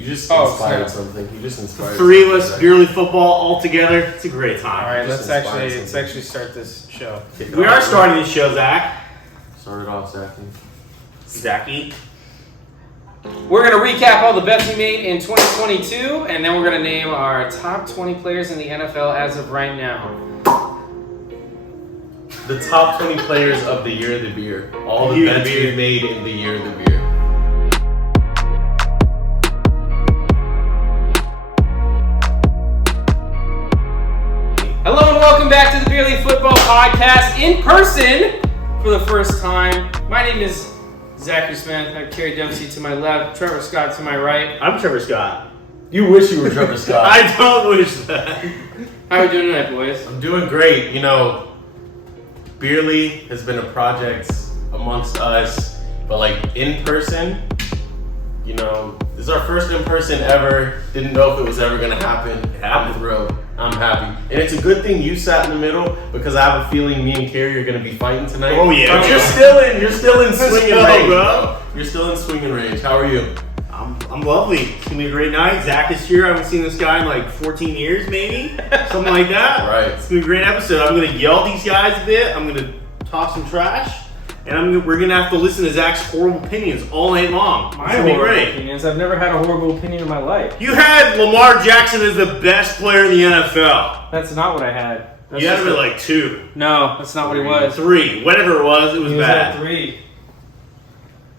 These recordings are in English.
You just inspired something. You just inspired. Three of us, beerly football all together. It's a great time. All right, let's actually start this show. We are starting this show, Zach. Start it off, Zachy. We're going to recap all the bets we made in 2022, and then we're going to name our top 20 players in the NFL as of right now. The top 20 players of the year of the beer. All the bets we made in the year of the beer. Hello and welcome back to the Beerly Football Podcast in person for the first time. My name is Zachary Smith. I have Kerry Dempsey to my left, Trevor Scott to my right. I'm Trevor Scott. You wish you were Trevor Scott. I don't wish that. How are we doing tonight, boys? I'm doing great. You know, Beerly has been a project amongst us, but like in person, you know, this is our first in person ever. Didn't know if it was ever gonna happen. I'm thrilled. I'm happy. And it's a good thing you sat in the middle because I have a feeling me and Kerry are gonna be fighting tonight. Oh yeah. But you're still in swinging range, bro. You're still in swinging range. How are you? I'm lovely. It's gonna be a great night. Zach is here. I haven't seen this guy in like 14 years, maybe. Something like that. Right. It's gonna be a great episode. I'm gonna yell at these guys a bit. I'm gonna talk some trash. And we're gonna have to listen to Zach's horrible opinions all night long. My It's gonna be horrible great. opinions. I've never had a horrible opinion in my life. You had Lamar Jackson as the best player in the NFL. That's not what I had. That's You had him just at like 2. No, that's not what he was. 3. Whatever it was He was bad. at 3.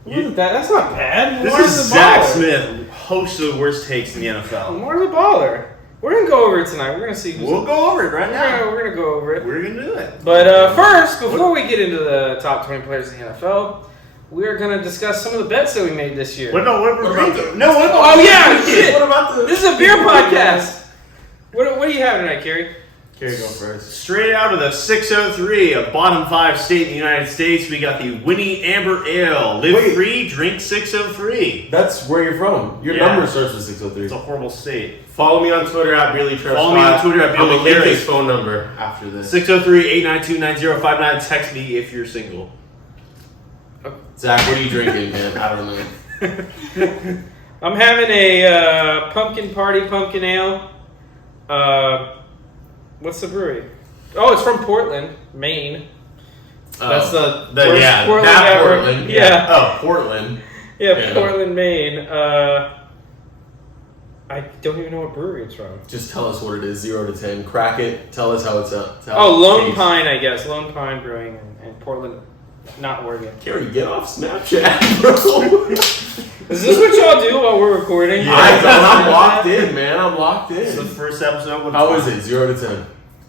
Wasn't that? That's not bad. This Lamar's is a Zach baller. Smith, host of the worst takes in the NFL. Lamar's a baller. We're gonna go over it tonight. We're gonna see who's. We'll go over it right now. We're gonna go over it. We're gonna do it. But first, before we get into the top 20 players in the NFL, we're gonna discuss some of the bets that we made this year. What about what we're What about drinking? the- No, what about Oh yeah, shit! What about the? This is a beer podcast. What do you have tonight, Kerry? Kerry, go first. Straight out of the 603, a bottom 5 state in the United States, we got the Winnie Amber Ale. Live free, drink 603. That's where you're from. Your Yeah. number starts with 603. It's a horrible state. Follow me on Twitter at BeerlyTrev. Follow me on Twitter at I'm gonna link BeerlyCarry. his phone number after this. 603-892-9059. Text me if you're single. Zach, what are you drinking, man? I don't know. I'm having a pumpkin party pumpkin ale. What's the brewery? Oh, it's from Portland, Maine. That's the worst Portland that ever. Portland. Yeah. Oh, Portland. Yeah, Portland, Maine. I don't even know what brewery it's from. Just tell us what it is, 0 to 10. Crack it. Tell us how it's up. Lone Pine, I guess. Lone Pine Brewing in Portland, not Oregon. Kerry, get off Snapchat, bro. Is this what y'all do while we're recording? Yeah. I'm locked in, man. I'm locked It's the in. first episode. How is it? 0 to 10.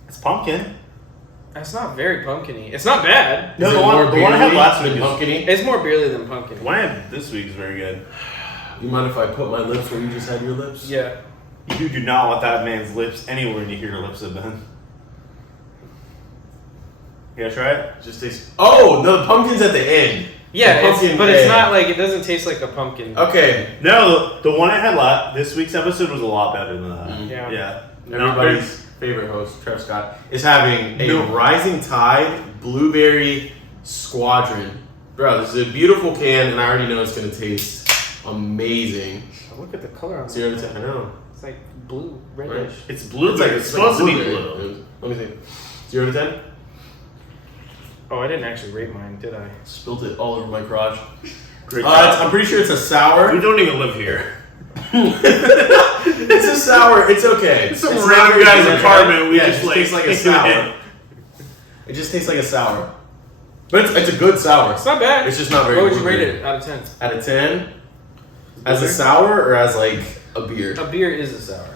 It's pumpkin. It's not very pumpkin-y. It's not bad. No, Is the it one more I had beerly last than week is- pumpkin-y? It's more beerly than pumpkin. The one I had this week is very good. You mind if I put my lips where you just had your lips? Yeah. You do not want that man's lips anywhere near your lips have been. You gotta try it? Just taste. Oh, no, the pumpkin's at the end. Yeah, The pumpkin but it's egg. not like, it doesn't taste like a pumpkin. Okay. No, the one I had this week's episode was a lot better than that. Yeah. Yeah. Everybody's favorite host, Trev Scott, is having a Rising Tide Blueberry Squadron. Bro, this is a beautiful can, and I already know it's going to taste amazing. Look at the color on it. 0 to 10, I know. It's like blue, Right? reddish. It's blueberry. It's supposed to be blue. Let me see. 0 to 10? Oh, I didn't actually rate mine, did I? Spilt it all over my crotch. Great I'm pretty sure it's a sour. We don't even live here. It's a sour. It's okay. It's some not random very guy's good, apartment. We Yeah, just it like tastes like a sour. It just tastes like a sour. But it's a good sour. It's not bad. It's just not very What would you good. rate it out of 10? Out of 10? As a sour or as like a beer? A beer is a sour.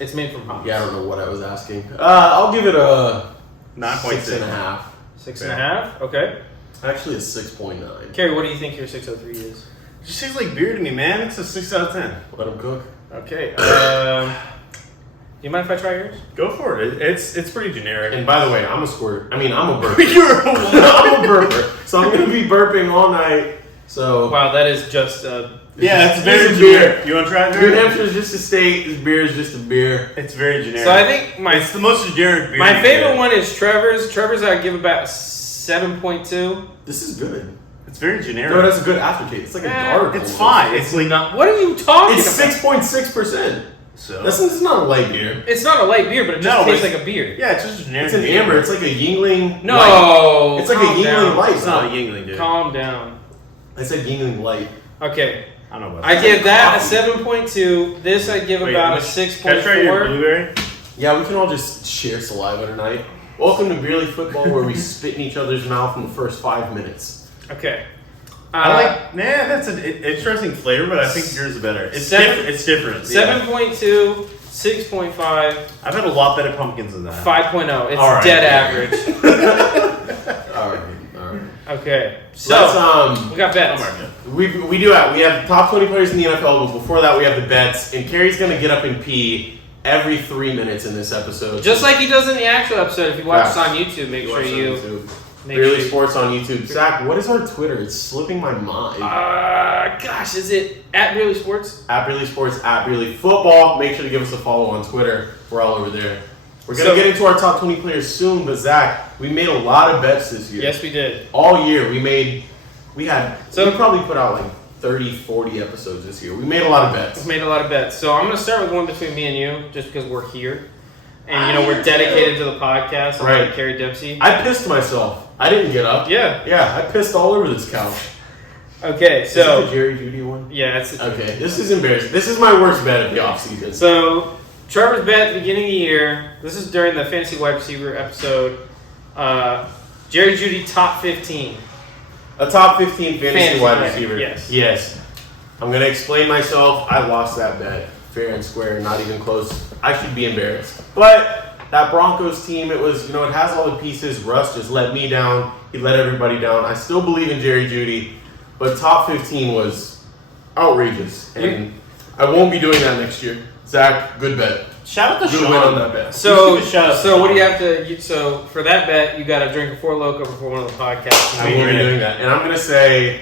It's made from hops. Yeah, I don't know what I was asking. I'll give it a 9.6. 6.5. 6.5? Okay. Actually, a 6.9. Kerry, what do you think your 603 is? It just tastes like beer to me, man. It's a 6 out of 10. Let them cook. Okay. Do you mind if I try yours? Go for it. It's pretty generic. And by the way, I'm a squirt. I'm a burper. You're a I'm a burper. So I'm going to be burping all night. So. Wow, that is just Yeah, it's very It's generic. You want to try it? New Hampshire is just a state. This beer is just a beer. It's very generic. So I think it's the most generic beer. my favorite one is Trevor's. Trevor's I give about 7.2. This is good. It's very generic. No, it has a good aftertaste. It's like a dark. It's fine. It's like Not. What are you talking It's about? 6.6%. so. That's not a light beer. It's not a light beer, but it just No, tastes but like a beer. Yeah, it's just generic. It's an beer. amber. It's like a Yingling. No, Light. It's like a calm Yingling down. light. It's not a Yingling, dude. Calm down. I said Yingling light. Okay, I don't know about I that. give that a Coffee. 7.2. This I give about a Can I try your 6.4. blueberry? Yeah, we can all just share saliva tonight. Welcome to Beerly Football, where we spit in each other's mouth in the first 5 minutes. Okay. That's an interesting flavor, but I think yours is better. It's different. 7.2, 6.5, I've had a lot better pumpkins than that. 5.0. It's All right. dead average. Alright. Okay. So, Let's, we got bets. we have top 20 players in the NFL, but before that we have the bets, and Kerry's gonna get up and pee every 3 minutes in this episode. Just like he does in the actual episode. If you watch Yeah. this on YouTube, make sure you... Beerly Sports on YouTube. Zach, what is our Twitter? It's slipping my mind. Gosh, is it at Beerly Sports? At Beerly Sports, at Beerly Football. Make sure to give us a follow on Twitter. We're all over there. We're going to get into our top 20 players soon, but Zach, we made a lot of bets this year. Yes, we did. All year, we probably put out like 30, 40 episodes this year. We made a lot of bets. We've made a lot of bets. So I'm going to start with one between me and you, just because we're here. And, we're dedicated to the podcast. Right. Like Kerry Dempsey. I pissed myself. I didn't get up. Yeah. Yeah, I pissed all over this couch. Okay, Is that so... the Jerry Judy one? Yeah, it's... Okay, this is embarrassing. This is my worst bet of the offseason. So, Trevor's bet at the beginning of the year. This is during the Fantasy Wide Receiver episode. Jerry Judy top 15. A top 15 fantasy wide bet, receiver. yes. I'm going to explain myself. I lost that bet. Fair and square, not even close. I should be embarrassed. But that Broncos team, it was, it has all the pieces. Russ just let me down. He let everybody down. I still believe in Jerry Judy. But top 15 was outrageous. And I won't be doing that next year. Zach, good bet. Shout out to Good Sean win on that bet. So, Let's give a shout out to so what do you Sean. have to... So, for that bet, you got to drink a Four Loko before one of the podcasts. I will be doing that. And I'm going to say,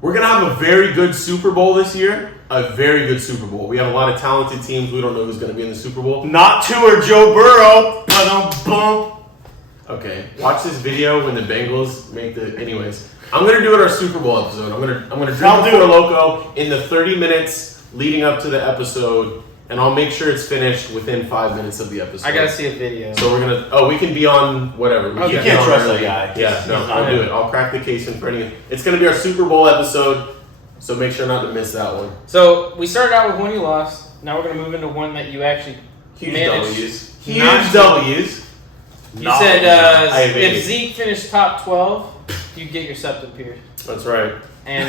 we're going to have a very good Super Bowl this year. A very good Super Bowl. We have a lot of talented teams. We don't know who's going to be in the Super Bowl. Not Tua or Joe Burrow. Bump. Okay, watch this video when the Bengals make the... Anyways, I'm going to do it our Super Bowl episode. I'm going to drink I'll the do Four it. Loko in the 30 minutes leading up to the episode. And I'll make sure it's finished within 5 minutes of the episode. I got to see a video. So we're going to... Oh, we can be on whatever. We Okay. can You be can't on trust early. that guy. Yeah, no, He's I'll not do in. it. I'll crack the case in front of you. It's going to be our Super Bowl episode. So make sure not to miss that one. So, we started out with one you lost. Now we're going to move into one that you actually Huge managed. W's. not Huge to- W's. You Not- said I have if 80. Zeke finished top 12, you get your septum pierced. That's right. And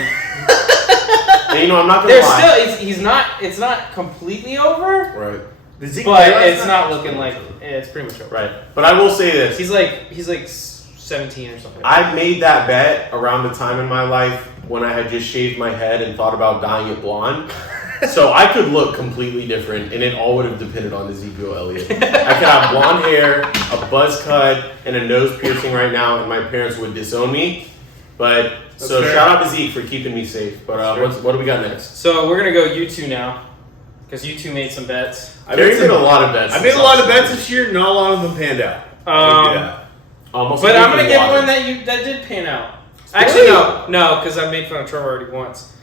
And I'm not going to there's lie. still, it's not completely over, Right. but it's not looking like, it's pretty much over. Right. But I will say this. He's like 17 or something. I made that bet around the time in my life when I had just shaved my head and thought about dyeing it blonde. So I could look completely different, and it all would have depended on Ezekiel Elliott. I could have blonde hair, a buzz cut, and a nose piercing right now, and my parents would disown me. But so fair. shout out to Zeke for keeping me safe. But Sure. what do we got next? So we're going to go you two now, because you two made some bets. Kerry made a lot of bets. I made a lot of bets this year. Not a lot of them panned out. Almost. But I'm going to get give one that did pan out. Actually, no, because I made fun of Trevor already once.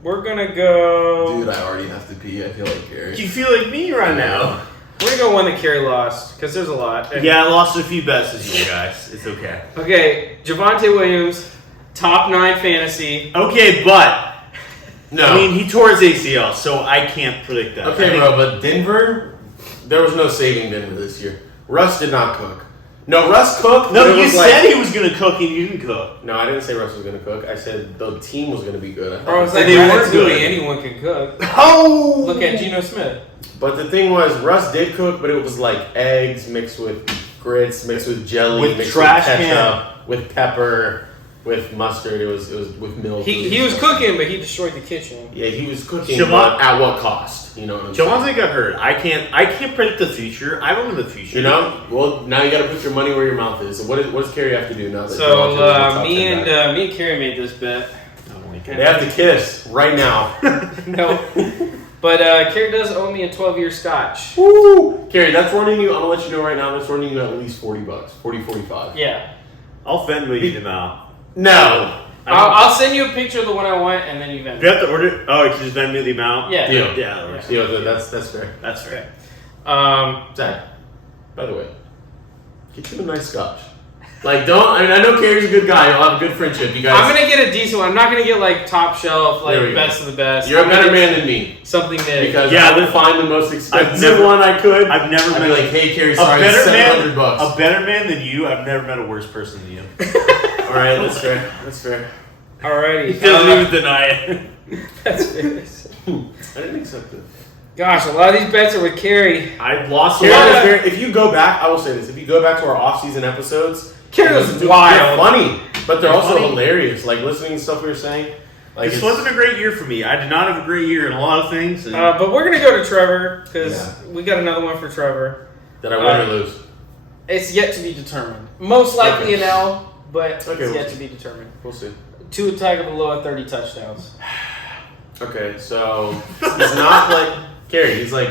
We're going to go... Dude, I already have to pee. I feel like Kerry. You feel like me right now. We're going to go one that Kerry lost, because there's a lot. Yeah, I lost a few bets this year, guys. It's okay. Okay, Javonte Williams, top 9 fantasy. Okay, but No. I mean he tore his ACL, so I can't predict that. Okay, I think- bro, but Denver, there was no saving Denver this year. Russ did not cook. No, Russ cooked. No, but it you was said he was gonna cook and you didn't cook. No, I didn't say Russ was going to cook. I said the team was going to be good. Bro, it's like they weren't good. Ratatouille, anyone can cook. Oh! Look at Geno Smith. But the thing was, Russ did cook, but it was like eggs mixed with grits, mixed with jelly, With mixed trash with can. ketchup, with pepper, with mustard. It was with milk. He was cooking, but he destroyed the kitchen. Yeah, he was cooking. Javon- but at what cost? You know what I'm saying? Javonte got hurt. I can't predict the future. I don't know the future. You know? Well, now you got to put your money where your mouth is. So what does Kerry have to do now that So Javonte's in the top me 10 back? and Kerry made this bet. Oh my They God. have to kiss right now. No, but Kerry does owe me a 12-year scotch. Woo! Kerry, that's running you. I'm gonna let you know right now. That's running you at least $40, 45. Yeah. I'll Venmo you the amount. No. I'll send you a picture of the one I want, and then you Venmo. Do you have to order? Oh, you can just Venmo the amount. Yeah. Deal. Yeah, that works. Deal. That's fair. That's fair. Zach, by the way, get you a nice scotch. Like, I know Kerry's a good guy. You'll have a good friendship. You guys. I'm gonna get a decent one. I'm not gonna get like top shelf, like There we best go. of the best. You're a I'm better gonna get man than me. Something big. Because Yeah, I would find the most expensive never- one I could. I've never I'd met be like, hey, Kerry, a sorry, better $700. man. A better man than you. I've never met a worse person than you. All right, that's fair. That's fair. Alrighty. He doesn't even deny it. That's fair. I didn't accept it. Gosh, a lot of these bets are with Kerry. I've lost a Kerry lot was of. very, if you go back, I will say this: if you go back to our off-season episodes, Kerry was they're wild. funny, but they're also funny. hilarious. Like listening to stuff we were saying. Like This wasn't a great year for me. I did not have a great year in a lot of things. And But we're gonna go to Trevor because we got another one for Trevor. Did I win or lose? It's yet to be determined. Most likely Okay. an L, but Okay, it's we'll yet see. to be determined. We'll see. Tua Tagovailoa 30 touchdowns. Okay, so he's not like Kerry. He's like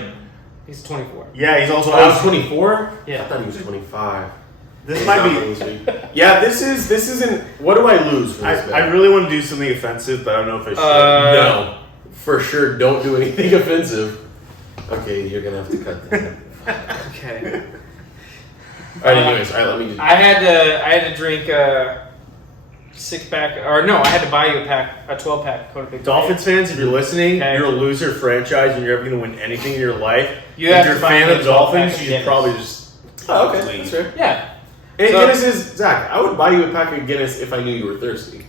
He's 24. yeah, he's also he's out. 24. Yeah. I thought he was 25. This He's might not be. this week. Yeah, this isn't. What do I lose for this? I really want to do something offensive, but I don't know if I should. No, for sure. Don't do anything offensive. Okay, you're gonna have to cut that. Okay. All right. Anyways, all right. Let me. I had to drink a 6-pack, or no, I had to buy you a 12-pack. Code Big Dolphins fans, if you're listening, Okay. you're a loser franchise and you're ever going to win anything in your life. You if have you're to a find fan a of the Dolphins, 12-pack of you should Guinness. probably just. Oh, okay. That's fair. Yeah. And So- Guinness is Zach. I would buy you a pack of Guinness if I knew you were thirsty.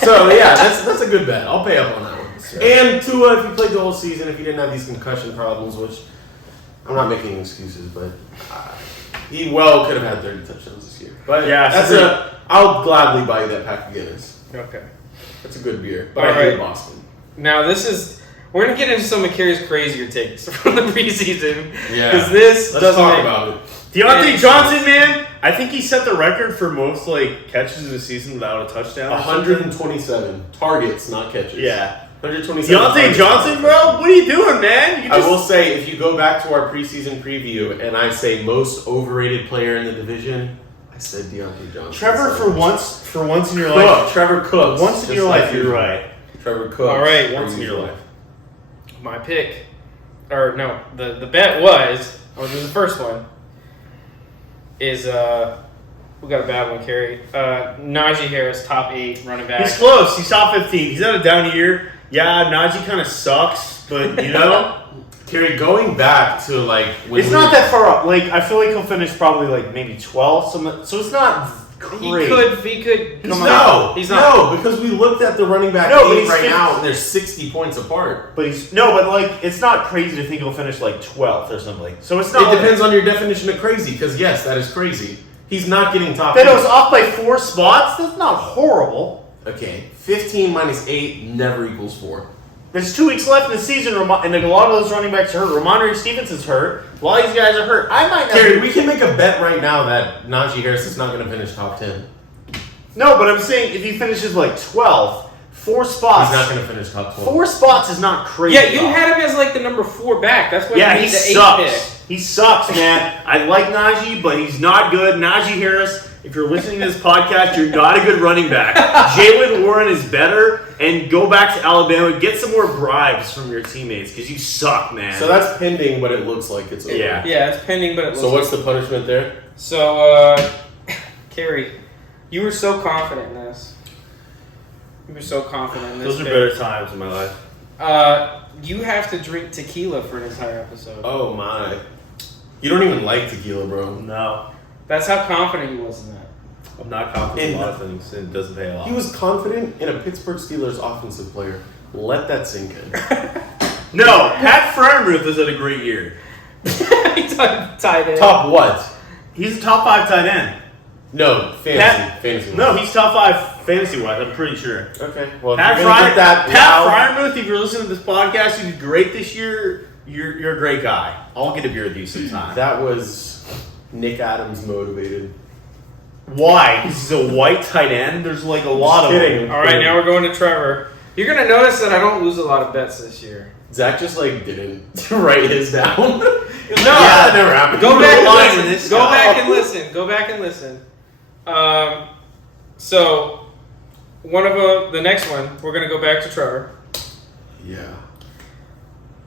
So yeah, that's a good bet. I'll pay up on that one. And Tua, if you played the whole season, if you didn't have these concussion problems, which I'm not making excuses, but he well could have had 30 touchdowns this year. But Yeah, yeah, I'll gladly buy you that pack of Guinness. Okay. That's a good beer. But All I hate right. Boston. Now we're gonna get into some of Kerry's crazier takes from the preseason. Yeah. Because this Let's doesn't talk make- about it. Deontay Johnson, man, I think he set the record for most catches in a season without a touchdown. or something. 127 targets, not catches. Yeah. 127. Deontay targets, Johnson, not bro, catches. what are you doing, man? You I just- will say, if you go back to our preseason preview and I say most overrated player in the division, I said Deontay Johnson. Trevor, So- for once in your Cook, life, Trevor Cook. once in your life, you're right. Trevor Cook. All right, Once in your life. My pick, or no, the bet was, or the first one, is we got a bad one, Kerry. Najee Harris, top 8 running back. He's close. He's top 15. He's had a down year. Yeah, Najee kind of sucks, but you know, Kerry, going back to like when it's we not were- that far up. Like I feel like he'll finish probably like maybe 12. So it's not great. He could come No, on. He's not. no, because we looked at the running back No, but eight he's right 50. now, and they're 60 points apart. But it's not crazy to think he'll finish like 12th or something. So it's not. It depends on your definition of crazy, because yes, that is crazy. He's not getting top. Then it 10. was off by 4 spots. That's not horrible. Okay, 15 minus 8 never equals 4. There's 2 weeks left in the season, and a lot of those running backs are hurt. Ramondre Stevenson's hurt. A lot of these guys are hurt. I might not. Kerry, we can make a bet right now that Najee Harris is not going to finish top 10. No, but I'm saying if he finishes like 12th, 4 spots. He's not going to finish top 12. 4 spots is not crazy. Yeah, you had him as like the number 4 back. That's why Yeah, you he need the 8 sucks. pick. He sucks, man. I like Najee, but he's not good. Najee Harris, if you're listening to this podcast, you're not a good running back. Jalen Warren is better, and go back to Alabama. Get some more bribes from your teammates, because you suck, man. So that's pending, but it looks like it's over. Yeah. Yeah, it's pending, but it looks So what's the punishment there? So, Kerry, you were so confident in this. You were so confident in this. Those are pick. better times in my life. You have to drink tequila for an entire episode. Oh my. You don't even like tequila, bro. No, That's how confident he was in that. I'm not confident in a lot of things, and it doesn't pay off. He was confident in a Pittsburgh Steelers offensive player. Let that sink in. No, Pat Fryermuth has had a great year. He's tied in. Top what? He's a top 5 tight end. No, fantasy. No, he's top 5 fantasy-wise, I'm pretty sure. Okay, well, Pat if you're gonna get that loud, Fryermuth, if you're listening to this podcast, you did great this year. You're a great guy. I'll get a beer with you sometime. that was Nick Adams motivated. Why? He's a white tight end. There's like a lot of kidding. them. All right, now we're going to Trevor. You're going to notice that I don't lose a lot of bets this year. Zach just like didn't write his down. No, Yeah. that never happened. Go back and lying listen. to this Go guy. back and listen. Go back and listen. So, one of them, the next one, we're going to go back to Trevor. Yeah.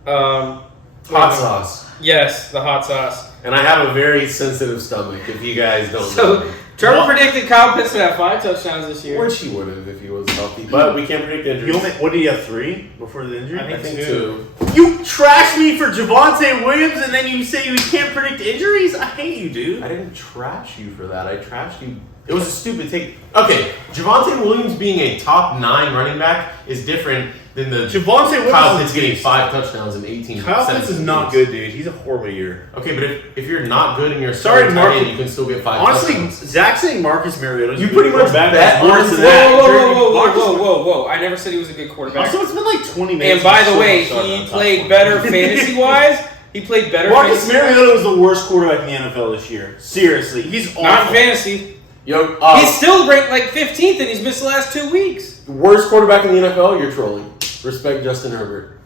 Hot sauce. Yes, the hot sauce. And I have a very sensitive stomach, if you guys don't know. So, Trevor predicted Kyle Pitts would have 5 touchdowns this year. Which he would have if he was healthy. But we can't predict injuries. What did he have, 3 before the injury? I think 2. You trash me for Javonte Williams, and then you say you can't predict injuries? I hate you, dude. I didn't trash you for that. I trashed you. It was a stupid take. Okay, Javonte Williams being a top 9 running back is different than the Javonte Williams Kyle Pitts getting 5 touchdowns in 18. Kyle Pitts is not good, dude. He's a horrible year. Okay, but if you're not good and you're Sorry, Marcus, Marcus. you can still get 5 Honestly, touchdowns. Zach saying Marcus Mariota. You pretty much bet on Marcus that. Whoa. I never said he was a good quarterback. Also, it's been like 20 minutes. And by the way, he played better fantasy-wise. He played better Marcus fantasy-wise. Mariota was the worst quarterback in the NFL this year. Seriously. He's awful. Not in fantasy. Yo, He's still ranked like 15th, and he's missed the last 2 weeks. worst quarterback in the NFL, you're trolling. Respect Justin Herbert.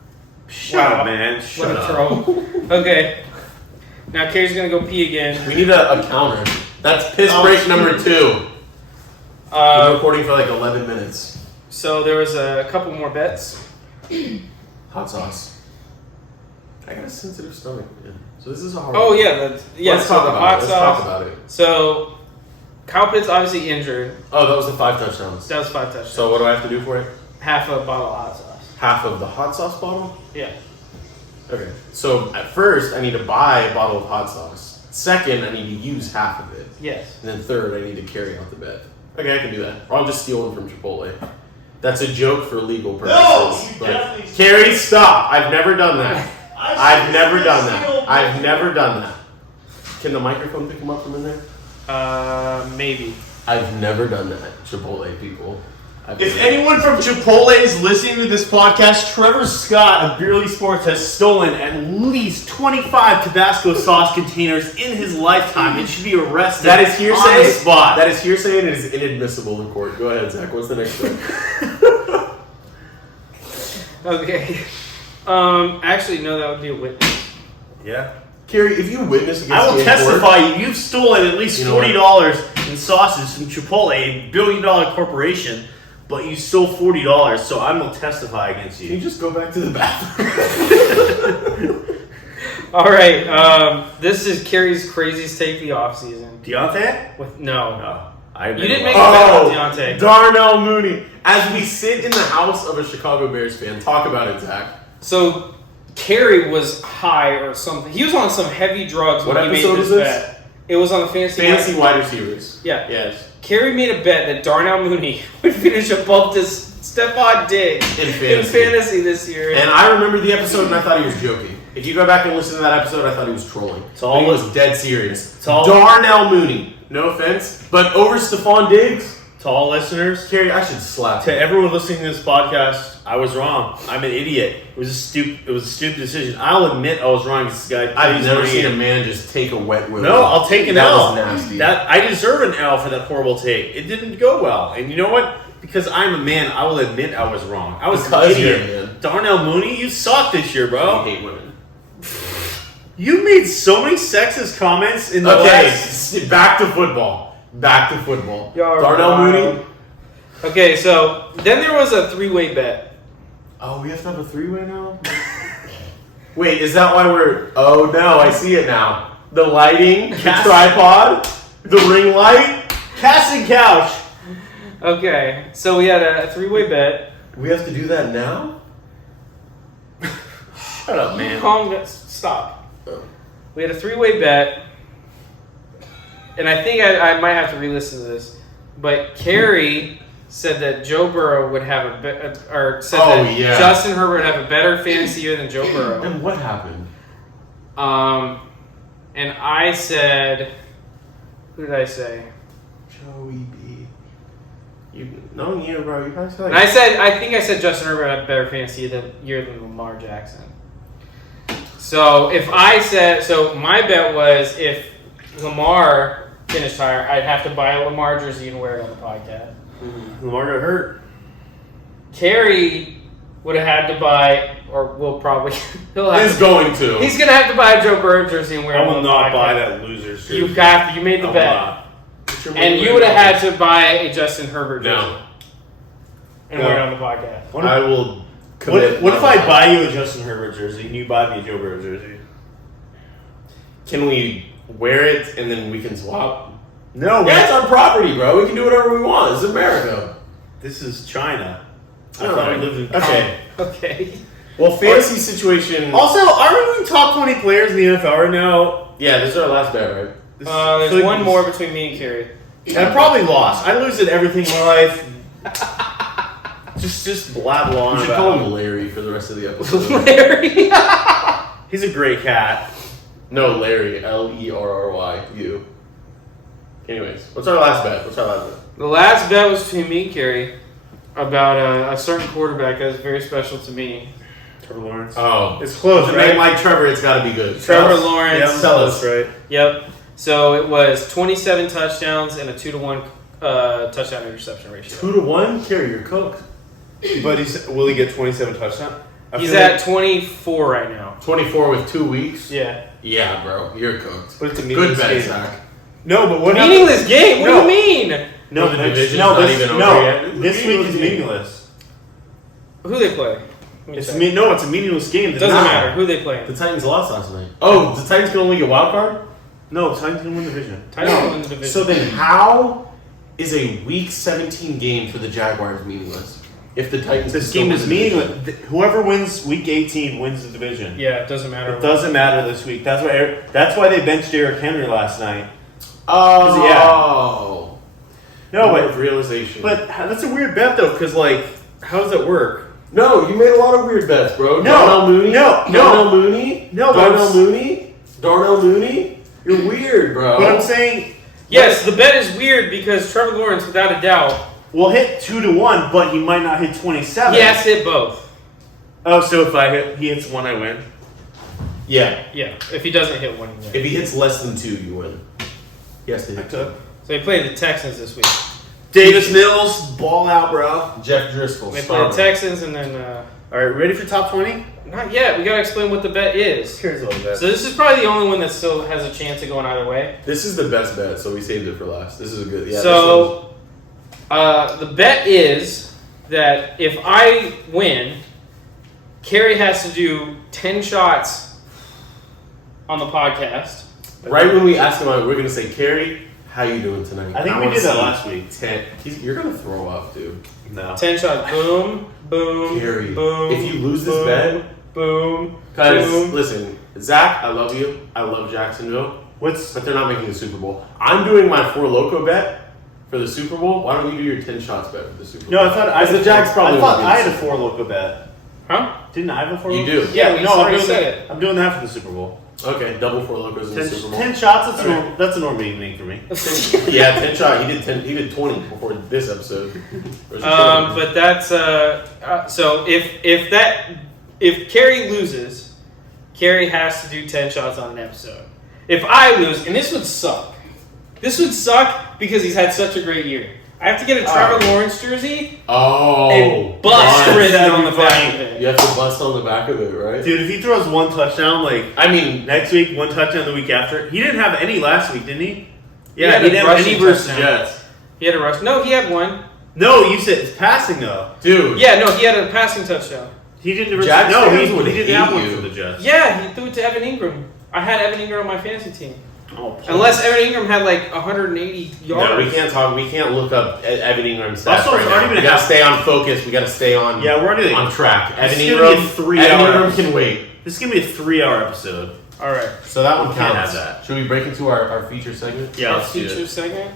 Shut up, man. Shut What a up. troll. Okay. Now Kerry's going to go pee again. We need a counter. That's piss break number 2. We're recording for like 11 minutes. So there was a couple more bets. Hot sauce. I got a sensitive stomach, man. So this is a hard Oh, one. yeah. Let's So talk the about hot it. Let's sauce. talk about it. So Kyle Pitts obviously injured. Oh, that was the 5 touchdowns. That was 5 touchdowns. So what do I have to do for it? Half a bottle of hot sauce. Half of the hot sauce bottle? Yeah. Okay. So at first, I need to buy a bottle of hot sauce. Second, I need to use half of it. Yes. And then third, I need to carry out the bet. Okay, I can do that. Or I'll just steal one from Chipotle. That's a joke for legal purposes. No, you but definitely- Kerry, stop! I've never done that. I've never done that. I've never done that. Can the microphone pick him up from in there? Maybe. I've never done that, Chipotle people. If anyone from Chipotle is listening to this podcast, Trevor Scott of Beerly Sports has stolen at least 25 Tabasco sauce containers in his lifetime and should be arrested. That is hearsay. On the spot. That is hearsay and it is inadmissible in court. Go ahead, Zach. What's the next one? Okay. Actually, no, that would be a witness. Yeah. Kerry, if you witness against I will me in court- testify you've stolen at least You know what? $40 in sauces from Chipotle, a billion-dollar corporation, but you stole $40, so I will testify against Can you you. just go back to the bathroom? All right. This is Kerry's craziest take the offseason. Deontay? With no. No. I You didn't make Oh, a bet on Deontay. Darnell Mooney. As we sit in the house of a Chicago Bears fan, talk about it, Zach. So Kerry was high or something. He was on some heavy drugs What when he episode made is this this? bet. It was on the Fantasy wide receivers. Yeah. Yes. Kerry made a bet that Darnell Mooney would finish above this Stephon Diggs In in fantasy this year. And I remember the episode and I thought he was joking. If you go back and listen to that episode, I thought he was trolling. all- He was dead serious. It's all- Darnell Mooney. No offense. But over Stephon Diggs, To all listeners, Kerry, I should slap to you. everyone listening to this podcast, I was wrong. I'm an idiot. It was a stupid decision. I'll admit I was wrong. This guy, I've never seen a man just take a wet willy. No, I'll take an That L. was nasty. That I deserve an L for that horrible take. It didn't go well, and you know what? Because I'm a man, I will admit I was wrong. I was Because an you're idiot. a man. Darnell Mooney, you suck this year, I bro. hate women. You made so many sexist comments in the Okay, last. back to football. Back to football. Y'all are Darnell wild. Mooney. Okay, so then there was a 3-way bet. Oh, we have to have a 3-way now? Wait, is that why we're... Oh, no, I see it now. The lighting, the tripod, the ring light. Casting couch. Okay, so we had a 3-way bet. We have to do that now? Shut up, man. Calm down. Stop. Oh. We had a 3-way bet. And I think I might have to re-listen to this. But Kerry said that Joe Burrow would have that Justin Herbert would have a better fantasy year than Joe Burrow. And what happened? And I said, who did I say? Joey B. Knowing you, bro, you probably And I think I said Justin Herbert had a better fantasy year than Lamar Jackson. So my bet was if Lamar finished higher, I'd have to buy a Lamar jersey and wear it on the podcast. Lamar got hurt. Kerry would have had to buy, or will probably, He's going to. he's going to have to buy a Joe Burrow jersey and wear I it on will the not podcast. buy that loser's jersey. You made the I'll bet. not. Eastern And New you would have England. had to buy a Justin Herbert jersey. No. And wear it on the podcast. I will commit. What if I buy you a Justin Herbert jersey and you buy me a Joe Burrow jersey? Can we wear it and then we can swap? No, Yeah, it's our property, bro. We can do whatever we want. It's America. this is China. I All thought right. we lived in Okay. Okay. Well, fantasy situation. Also, are we doing top 20 players in the NFL right now? Yeah, this is our last bet, right? There's So one more between me and Kerry. I probably lost. I lose at everything in my life. just blab on We should about call him. him Larry for the rest of the episode. Larry. He's a great cat. No, Larry. Lerry. You. Anyways, what's our last bet? The last bet was between me and Kerry about a certain quarterback that is very special to me. Trevor Lawrence. Oh. It's close, To right? make like Trevor, it's got to be good. Trevor Tell us. Lawrence. Yeah, Tell us. right. Yep. So it was 27 touchdowns and a 2-to-1 touchdown interception ratio. 2-1? Kerry, you're cooked. But will he get 27 touchdowns? He's at 24 right now. 24 with 2 weeks? Yeah. Yeah, bro. You're cooked. But it's a Good meaningless bet, game. Zach. No, but what Meaningless game? What No. do you mean? No, The division's no, not this, even over no. yet. This week is Meaningless game. meaningless. Who they play? Let me It's check. no, it's a meaningless game. Doesn't matter. Who they play? The Titans lost last night. Oh, the Titans can only get wild card? No, Titans can win the division. Titans win the division. So then how is a week 17 game for the Jaguars meaningless? If the Titans This can game still is win the division? meaningless. Whoever wins week 18 wins the division. yeah, it doesn't matter. It doesn't matter this week. That's why they benched Derrick Henry last night. Oh. No, Moment but of realization. that's a weird bet though, because like, how does that work? No, you made a lot of weird bets, bro. No, Darnell Mooney? no, Darnell Mooney? No, but Darnell I'm s- Mooney? Darnell Mooney? You're weird, bro. But I'm saying Yes, the bet is weird because Trevor Lawrence, without a doubt, we'll hit 2-1, but he might not hit 27. he has to hit both. Oh, so if he hits one, I win. Yeah. Yeah, if he doesn't hit one, he wins. If he hits less than 2, you win. He has to hit 2. So they play the Texans this week. Davis Mills, ball out, bro. Jeff Driscoll. They play the Texans and then All right, ready for top 20? not yet. We gotta explain what the bet is. Here's a little bit. So this is probably the only one that still has a chance of going either way. This is the best bet, so we saved it for last. This is a good. Yeah. So the bet is that if I win, Kerry has to do 10 shots on the podcast. right when we ask him out, we're gonna say, Kerry, how you doing tonight? I think we wanna did that see last week. 10. You're gonna throw up, dude. No. 10 shots. Boom, boom, Kerry, boom. if you lose this boom, bet, boom, guys, boom. listen, Zach, I love you. I love Jacksonville, What's but they're not making the Super Bowl. I'm doing my 4 Loco bet for the Super Bowl. Why don't you do your 10 shots bet for the Super Bowl? no? I thought I Because the Jags probably. I thought won't I be had the a Super 4 local bet. Huh? Didn't I have a 4 You local? do. Yeah, we no, I'm already doing said that. it. I'm doing that for the Super Bowl. Bowl. Okay, double 4 Locos in the 10, Super Bowl. 10 shots. That's Okay. that's a normal evening for me. Yeah, 10 shot. He did 10. He did 20 before this episode. But that's so if Kerry loses, Kerry has to do 10 shots on an episode. If I lose, and this would suck. This would suck because he's had such a great year. I have to get a Trevor Lawrence jersey Oh, and bust nice. written on the That'd be back funny. of it. You have to bust on the back of it, right? Dude, if he throws one touchdown, like I mean, next week, one touchdown the week after, he didn't have any last week, didn't he? Yeah, had he a didn't have any rushing versus touchdown. Jets. He had a rush. No, he had one. No, you said it's passing though. dude. Yeah, no, he had a passing touchdown. He didn't. Versus, Jags no, fans he would didn't hate have one you. for the Jets. Yeah, he threw it to Evan Ingram. I had Evan Ingram on my fantasy team. Oh, Unless Evan Ingram had like 180 yards. No, we can't talk. We can't look up Evan Ingram's stats Also, right it's now. already been We gotta half- stay on focus. We gotta stay on. Yeah, we're already on track. This Evan is gonna be Ingram. a 3-hour Evan Ingram episode. can wait. This is gonna be a 3-hour episode. All right. So that one We can't counts. have that. Should we break into our feature segment? Yeah, Our let's do feature it. segment.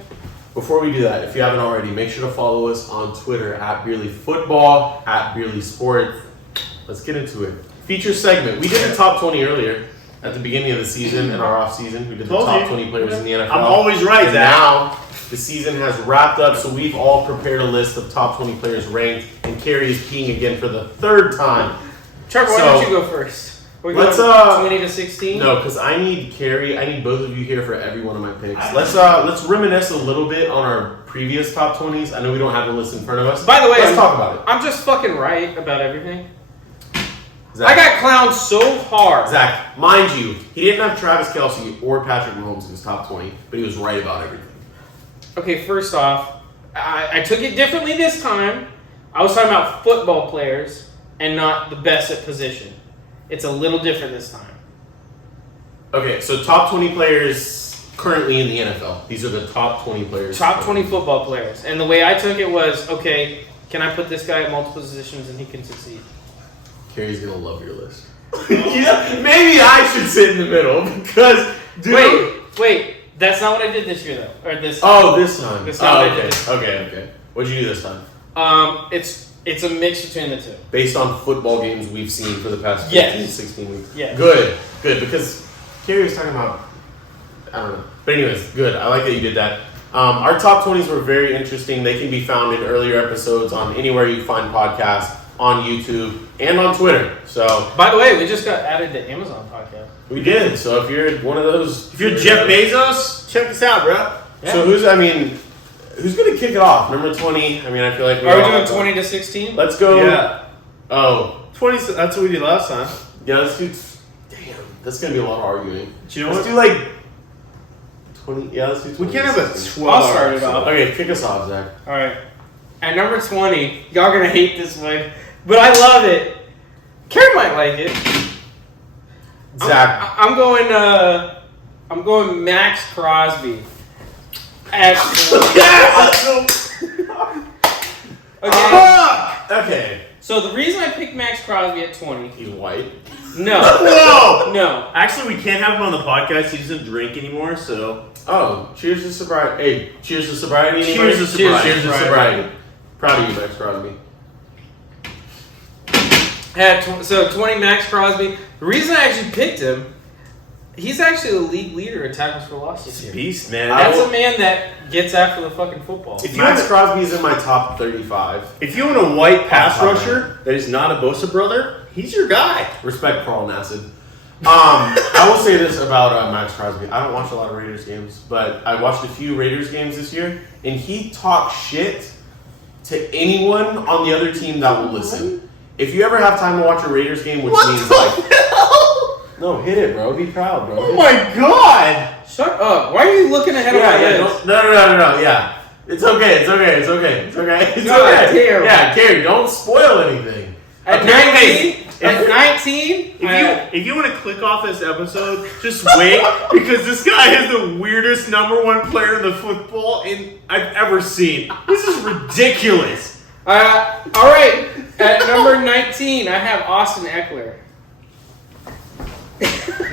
Before we do that, if you haven't already, make sure to follow us on Twitter at Beerly Football, at Beerly Sport. Let's get into it. Feature segment. We did a top 20 earlier at the beginning of the season and our off season. We did the Told top you. 20 players in the NFL. I'm always right, And Zach. now the season has wrapped up, so we've all prepared a list of top 20 players ranked, and Kerry is peeing again for the 3rd time. Trevor, why So, don't you go first? We're let's, going 20 to 16. No, because I need Kerry. I need both of you here for every one of my picks. Let's reminisce a little bit on our previous top 20s. I know we don't have the list in front of us. By the way, let's talk about it. I'm just fucking right about everything. Zach, I got clowned so hard. Zach, mind you, he didn't have Travis Kelce or Patrick Mahomes in his top 20, but he was right about everything. Okay, first off, I took it differently this time. I was talking about football players and not the best at position. It's a little different this time. Okay, so top 20 players currently in the NFL. These are the top 20 players. Top 20 football players. And the way I took it was, okay, can I put this guy at multiple positions and he can succeed? Kerry's gonna love your list. Yeah, maybe I should sit in the middle because, dude. Wait. That's not what I did this year, though. Or this. Oh, this time. That's not what I okay. did. Okay. What'd you do this time? It's a mix between the two. Based on football games we've seen for the past 15, 16 weeks. Yeah. Good, because Kerry was talking about, I don't know. But anyways, good. I like that you did that. Our top 20s were very interesting. They can be found in earlier episodes on anywhere you find podcasts, on YouTube, and on Twitter. So, by the way, we just got added to Amazon podcast. we did. So if you're one of those, If you're Jeff Bezos, check this out, bro. Yeah. So who's gonna kick it off? Number 20. I mean, I feel like Are we doing 20 to 16? Let's go. Yeah. Oh, 20. That's what we did last time. yeah. Let's do. Damn, that's gonna be a lot of arguing. Do you know Let's what? do like 20. Yeah, let's do 20. We can't have a 12. I'll start it off. Okay, kick us off, Zach. All right. At number 20, y'all gonna hate this one, but I love it. Kerry might like it. Zach. I'm going Max Crosby. At 20. Okay. Okay. So the reason I picked Max Crosby at 20. He's white. No. Whoa! No. Actually, we can't have him on the podcast. He doesn't drink anymore, so. Oh, cheers to sobriety. Hey, cheers to sobriety. Cheers to sobriety. Cheers to sobriety. Proud of you, Max Crosby. So 20 Max Crosby. The reason I actually picked him, he's actually the league leader in tackles for loss this He's a year. beast, man. That's a man that gets after the fucking football. If you Max want- Crosby's in my top 35. If you want a white pass Oh, rusher that is not a Bosa brother, he's your guy. Respect crawling acid. I will say this about Max Crosby. I don't watch a lot of Raiders games, but I watched a few Raiders games this year, and he talks shit to anyone on the other team that will listen. If you ever have time to watch a Raiders game, which means like, no, hit it, bro. Be proud, bro. Oh my god! Shut up. Why are you looking ahead of my list? No. Yeah, it's okay. It's okay. God okay. damn. Yeah, Kerry, don't spoil anything. At Okay, 19, If you want to click off this episode, just wait because this guy is the weirdest number one player in the football I've ever seen. This is ridiculous. all right. At number 19, I have Austin Eckler.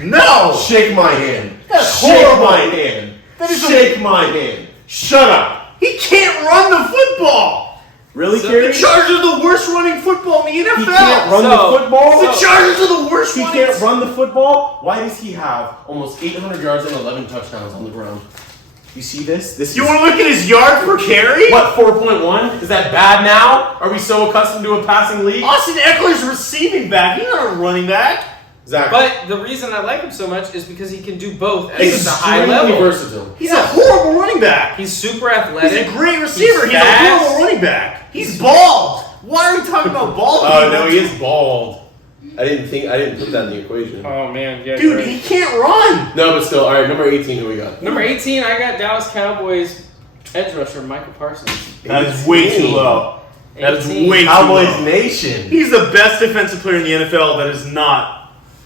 No! Shake my hand. That's Shake horrible. my hand. That is Shake my hand. Shut up! He can't run the football! Really, So Kerry? The Chargers are the worst running football in the NFL! He can't run So- the football? The Chargers are the worst He running can't run the football? Why does he have almost 800 yards and 11 touchdowns on the ground? You see this? This You is... want to look at his yard per carry? What, 4.1? Is that bad now? Are we so accustomed to a passing league? Austin Eckler's receiving back. He's not a running back. Zach, But the reason I like him so much is because he can do both at he's such a high extremely level. versatile. He's a horrible running back. He's super athletic. He's a great receiver. He's a fast. horrible running back. He's bald. Why are we talking about bald? Oh, people? no, he is bald. I didn't put that in the equation. Oh, man. Yeah, Dude, right. he can't run. No, but still, alright, number 18, who we got? Number 18, I got Dallas Cowboys edge rusher Michael Parsons. That is way too low. That is 18. way too Cowboys low. Nation. He's the best defensive player in the NFL that is not.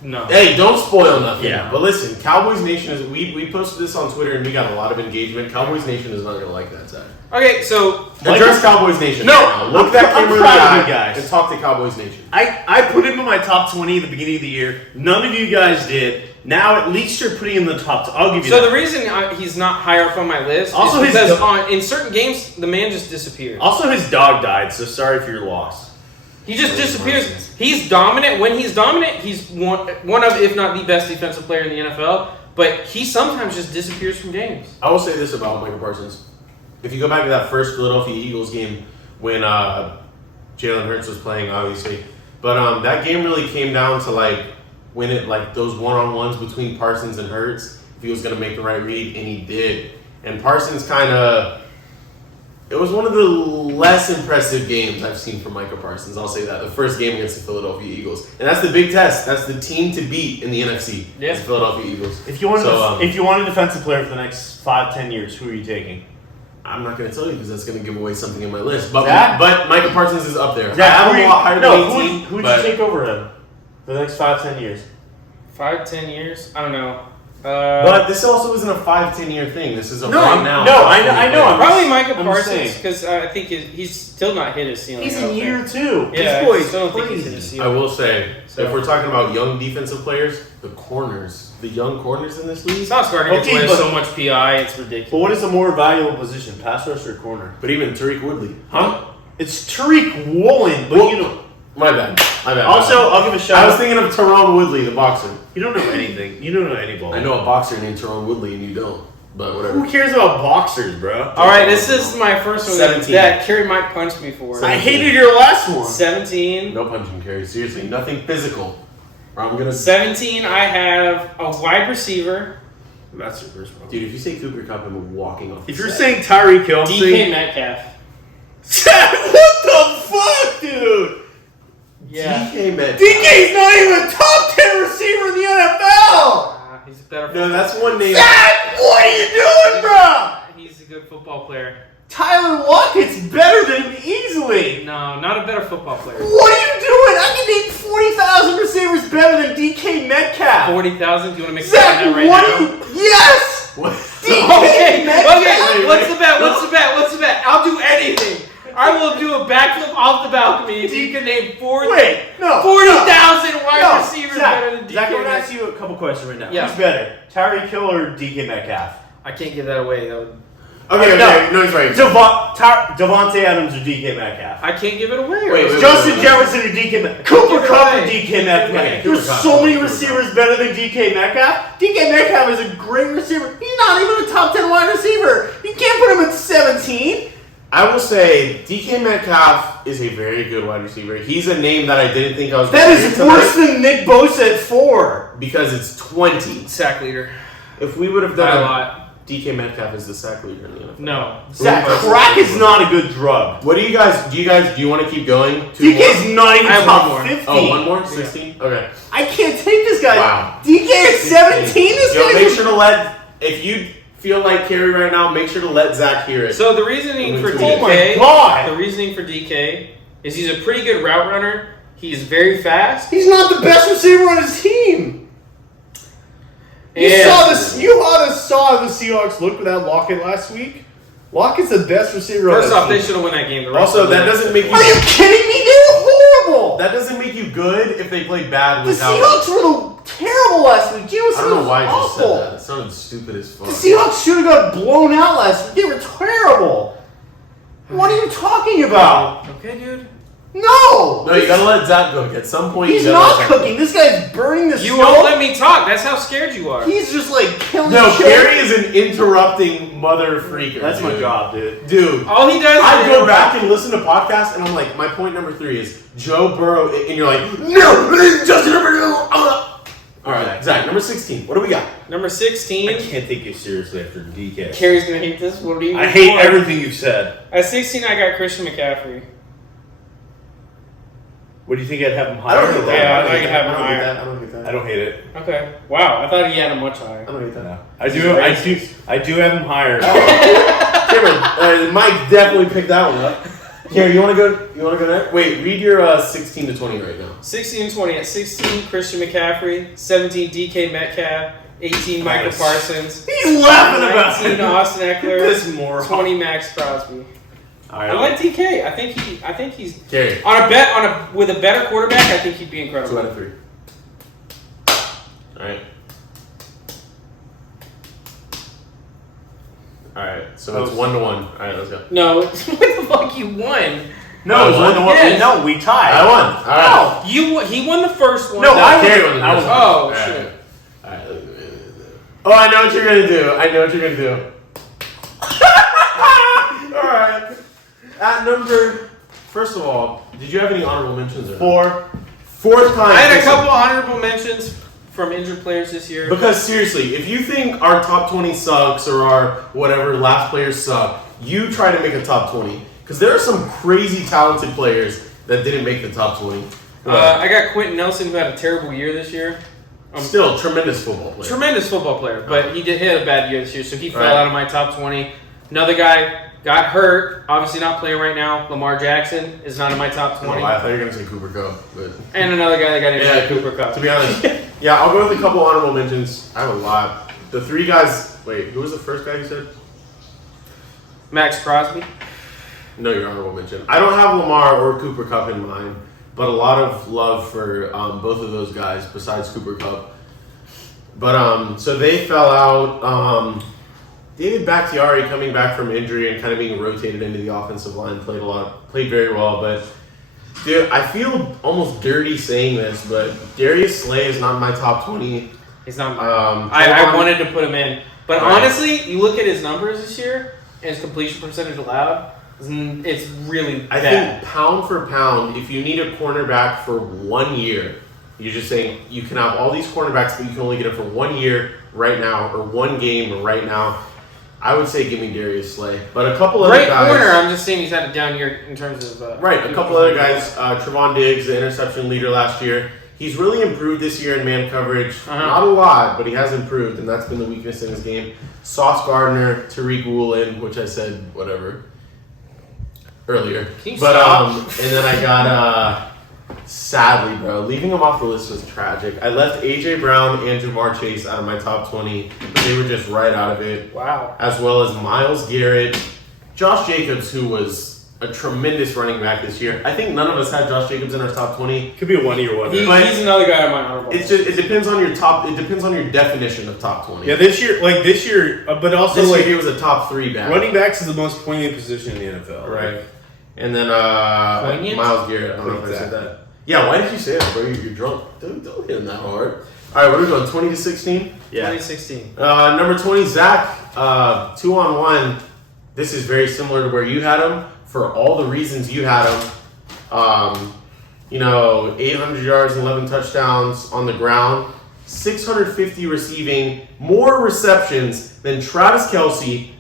No. Hey, don't spoil nothing. Yeah. But listen, Cowboys Nation is we posted this on Twitter and we got a lot of engagement. Cowboys Nation is not gonna like that, Zach. Okay, so Address Cowboys Nation. No, right now. Look I'm that camera in the proud of eye you guys. and talk to Cowboys Nation. I put him in my top 20 at the beginning of the year. None of you guys did. Now at least you're putting him in the top. I'll give you So that. the reason he's not higher up on my list Also is his because in certain games, the man just disappears. Also, his dog died, so sorry for your loss. He just disappears. He's dominant. When he's dominant, he's one of, if not the best defensive player in the NFL. But he sometimes just disappears from games. I will say this about Michael Parsons. If you go back to that first Philadelphia Eagles game when Jalen Hurts was playing, obviously, but that game really came down to when it those one-on-ones between Parsons and Hurts, if he was going to make the right read, and he did. And Parsons it was one of the less impressive games I've seen from Michael Parsons. I'll say that. The first game against the Philadelphia Eagles. And that's the big test. That's the team to beat in the NFC. Yeah. The Philadelphia Eagles. If you want So, if you want a defensive player for the next 5-10 years, who are you taking? I'm not going to tell you because that's going to give away something in my list. But Zach? but Michael Parsons is up there. Zach, I have him a lot higher than 18. Who would but you take over him for the next 5-10 years? 5-10 years? I don't know. But this also isn't a 5-10 year thing. This is a No, right now. no, I know. I'm Probably just- Michael I'm Parsons saying. because I think he's still not hit his ceiling. He's I don't in year think. 2. Yeah, this boy's I still don't think he's hit his crazy. ceiling. I will say, So- if we're talking about young defensive players, the corners, the young corners in this league. South Gardner gets Okay, away but- so much PI, it's ridiculous. But what is a more valuable position, pass rush or corner? But even Tariq Woodley. Huh? It's Tariq Woolen, but Well- you know. My bad. Also, I'll give a shout I was out. thinking of Teron Woodley, the boxer. You don't know anything. You don't know any ball. I know a boxer named Teron Woodley, and you don't. But whatever. Who cares about boxers, bro? All right, this is my first one 17. that Kerry might punch me for. I hated your last one. 17. No punching, Kerry. Seriously, nothing physical. Or I'm gonna. 17, I have a wide receiver, That's your first one. Dude, if you say Cooper Cup, I'm walking off. If the you're set. saying Tyreek Hill, DK Metcalf. what the fuck, dude? Yeah. DK Metcalf. DK's not even a top 10 receiver in the NFL. He's a better. No, that's one name. Zach, what are you doing, bro? He's a good football player. Tyler Lockett's better than him easily. No, not a better football player. What are you doing? I can name 40,000 receivers better than DK Metcalf. 40,000. Do you want to make Zach, that right what now? are you? Yes. What? Okay, Metcalf. okay. What's the bet? No. What's the bet? I'll do anything. I will do a backflip off the balcony if you can name 40,000 wide receivers better than DK Zach, I'm gonna Metcalf. ask you a couple questions right now. Yeah. Who's better, Tyreek Hill or DK Metcalf? I can't give that away. That would, Okay, No. no, he's right. Devontae Adams or DK Metcalf? I can't give it away. Wait, Justin Jefferson or DK Metcalf? Cooper Give it Cup or away. DK Metcalf? Okay, There's Cooper Kupp. so many Cooper receivers Kupp. better than DK Metcalf. DK Metcalf is a great receiver. He's not even a top 10 wide receiver. You can't put him at 17. I will say DK Metcalf is a very good wide receiver. He's a name that I didn't think I was. That gonna is hear worse tonight than Nick Bosa at 4. because it's 20. sack leader If we would have by a done lot. DK Metcalf is the sack leader in the NFL. No. Zach, crack is not a good drug. What do you guys? Do you want to keep going? Two DK's more? not even I have top one more. 50. Oh, one more? 16? Okay. I can't take this guy. Wow. DK at 17? This Yo, guy's make sure to let, if you feel like Kerry right now, make sure to let Zach hear it. So the reasoning for Oh my DK, God. the reasoning for DK is he's a pretty good route runner. He's very fast. He's not the best receiver on his team. You And- saw this. You saw the Seahawks look without Lockett last week. Lockett's the best receiver First on off, that they team. should have won that game. The rest Also, of that them- doesn't make you. Are you kidding me? They were horrible. That doesn't make you good if they play bad The without. Seahawks were terrible last week. Geno I don't know was why I just said awful. that. It sounded stupid as fuck. The Seahawks should have got blown out last week. They were terrible. What are you talking about? Okay, dude. No. No, you gotta let Zach cook. At some point, He's you gotta not let Zach cooking. This guy's burning the You stove. won't let me talk. That's how scared you are. He's just like killing No, children. Kerry is an interrupting mother freaker. That's my dude. job, dude. Dude, All he does I is go back and listen to podcasts, and I'm like, my point number 3 is Joe Burrow, and you're like, no, Justin Herbert. All right, Zach, number 16. What do we got? Number I 16. can't take you seriously after DK. Kerry's gonna hate this. What do you? I hate everything you've said. At 16, I got Christian McCaffrey. What do you think I'd have him I don't higher? hate that. Yeah, I I know don't you hate have that. him I don't hate higher. that. I don't hate that. I don't hate it. Okay. Wow, I thought he had him much higher. I don't hate that. No. I do have him higher. Cameron, Mike definitely picked that one up. Kerry, you want to go? You want to go next? Wait, read your 16 to 20 right now. 16 and 20. At 16, Christian McCaffrey. 17, DK Metcalf. 18, Michael Nice. Parsons. He's laughing about 19, it. Austin Eckler. This moron. 20, Max Crosby. All I right. like DK. I think he's Kerry, with a better quarterback. I think he'd be 2 incredible. out of 3. All right. All right. So it's 1-1. All right, let's go. No, what the fuck? You won. No, it was I won? 1-1. Yes. No, we tied. I won. All right. No. He won the first one. No, I Kerry won. won the I first won. one. Oh, All right. shit. All right. Oh, I know what you're gonna do. I know what you're gonna do. All right. At number, first of all, did you have any honorable mentions? Or 4. Fourth time. I had a listen. couple honorable mentions from injured players this year. Because seriously, if you think our top 20 sucks or our whatever last players suck, you try to make a top 20. Because there are some crazy talented players that didn't make the top 20. I got Quentin Nelson, who had a terrible year this year. Still, tremendous football player. Tremendous football player, but he had a bad year this year, so he fell Right. out of my top 20. Another guy, got hurt. Obviously not playing right now. Lamar Jackson is not in my top 20. I thought you were going to say Cooper Kupp. But... And another guy that got injured, Cooper Kupp. To be honest, yeah, I'll go with a couple honorable mentions. I have a lot. The three guys... Wait, who was the first guy you said? Max Crosby. No, your honorable mention. I don't have Lamar or Cooper Kupp in mind, but a lot of love for both of those guys besides Cooper Kupp. But so they fell out. David Bakhtiari coming back from injury and kind of being rotated into the offensive line played very well. But dude, I feel almost dirty saying this, but Darius Slay is not in my top 20. He's not. I wanted to put him in, but honestly, you look at his numbers this year and his completion percentage allowed. It's really bad. I think pound for pound, if you need a cornerback for 1 year, you're just saying you can have all these cornerbacks, but you can only get it for 1 year right now or one game right now. I would say give me Darius Slay. But a couple other guys... Great corner. I'm just saying he's had a down year in terms of... right. A couple other guys. Trevon Diggs, the interception leader last year. He's really improved this year in man coverage. Not a lot, but he has improved, and that's been the weakness in his game. Sauce Gardner, Tariq Woolen, which I said whatever earlier. But and then I got... sadly, bro, leaving him off the list was tragic. I left A.J. Brown and Jamar Chase out of my top 20, but they were just right out of it. Wow. As well as Myles Garrett, Josh Jacobs, who was a tremendous running back this year. I think none of us had Josh Jacobs in our top 20. Could be a 1 year wonder. He's another guy on my honorable. It depends on your top. It depends on your definition of top 20. Yeah, this year, but also this year he was a top 3 back. Running backs is the most poignant position in the NFL. Right. And then Myles Garrett. I don't know if I said that. Yeah, why did you say that, bro? You're drunk. Don't hit him that hard. All right, what are we going, 20 to 16? Yeah. 2016. Number 20, Zach, 2-on-1. This is very similar to where you had him for all the reasons you had him. 800 yards and 11 touchdowns on the ground, 650 receiving, more receptions than Travis Kelce,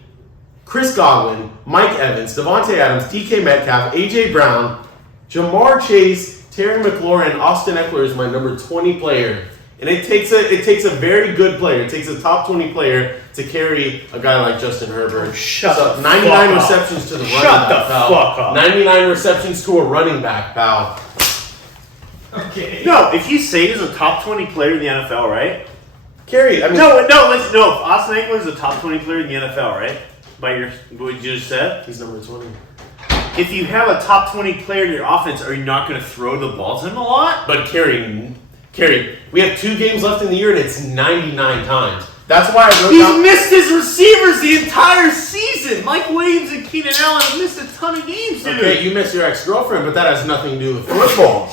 Chris Godwin, Mike Evans, Devontae Adams, DK Metcalf, A.J. Brown, Jamar Chase, Terry McLaurin, Austin Eckler is my number 20 player. And it takes a very good player. It takes a top 20 player to carry a guy like Justin Herbert. Shut up. 99 receptions to the running back, pal. Fuck up. 99 receptions to a running back, pal. Okay. No, if you say he's a top 20 player in the NFL, right? Kerry, I mean... No, if Austin Eckler is a top 20 player in the NFL, right? By what you just said? He's number 20. If you have a top 20 player in your offense, are you not going to throw the ball to him a lot? But Kerry, we have 2 games left in the year and it's 99 times. That's why I wrote He's missed his receivers the entire season. Mike Williams and Keenan Allen have missed a ton of games, dude. Okay, you missed your ex-girlfriend, but that has nothing to do with football.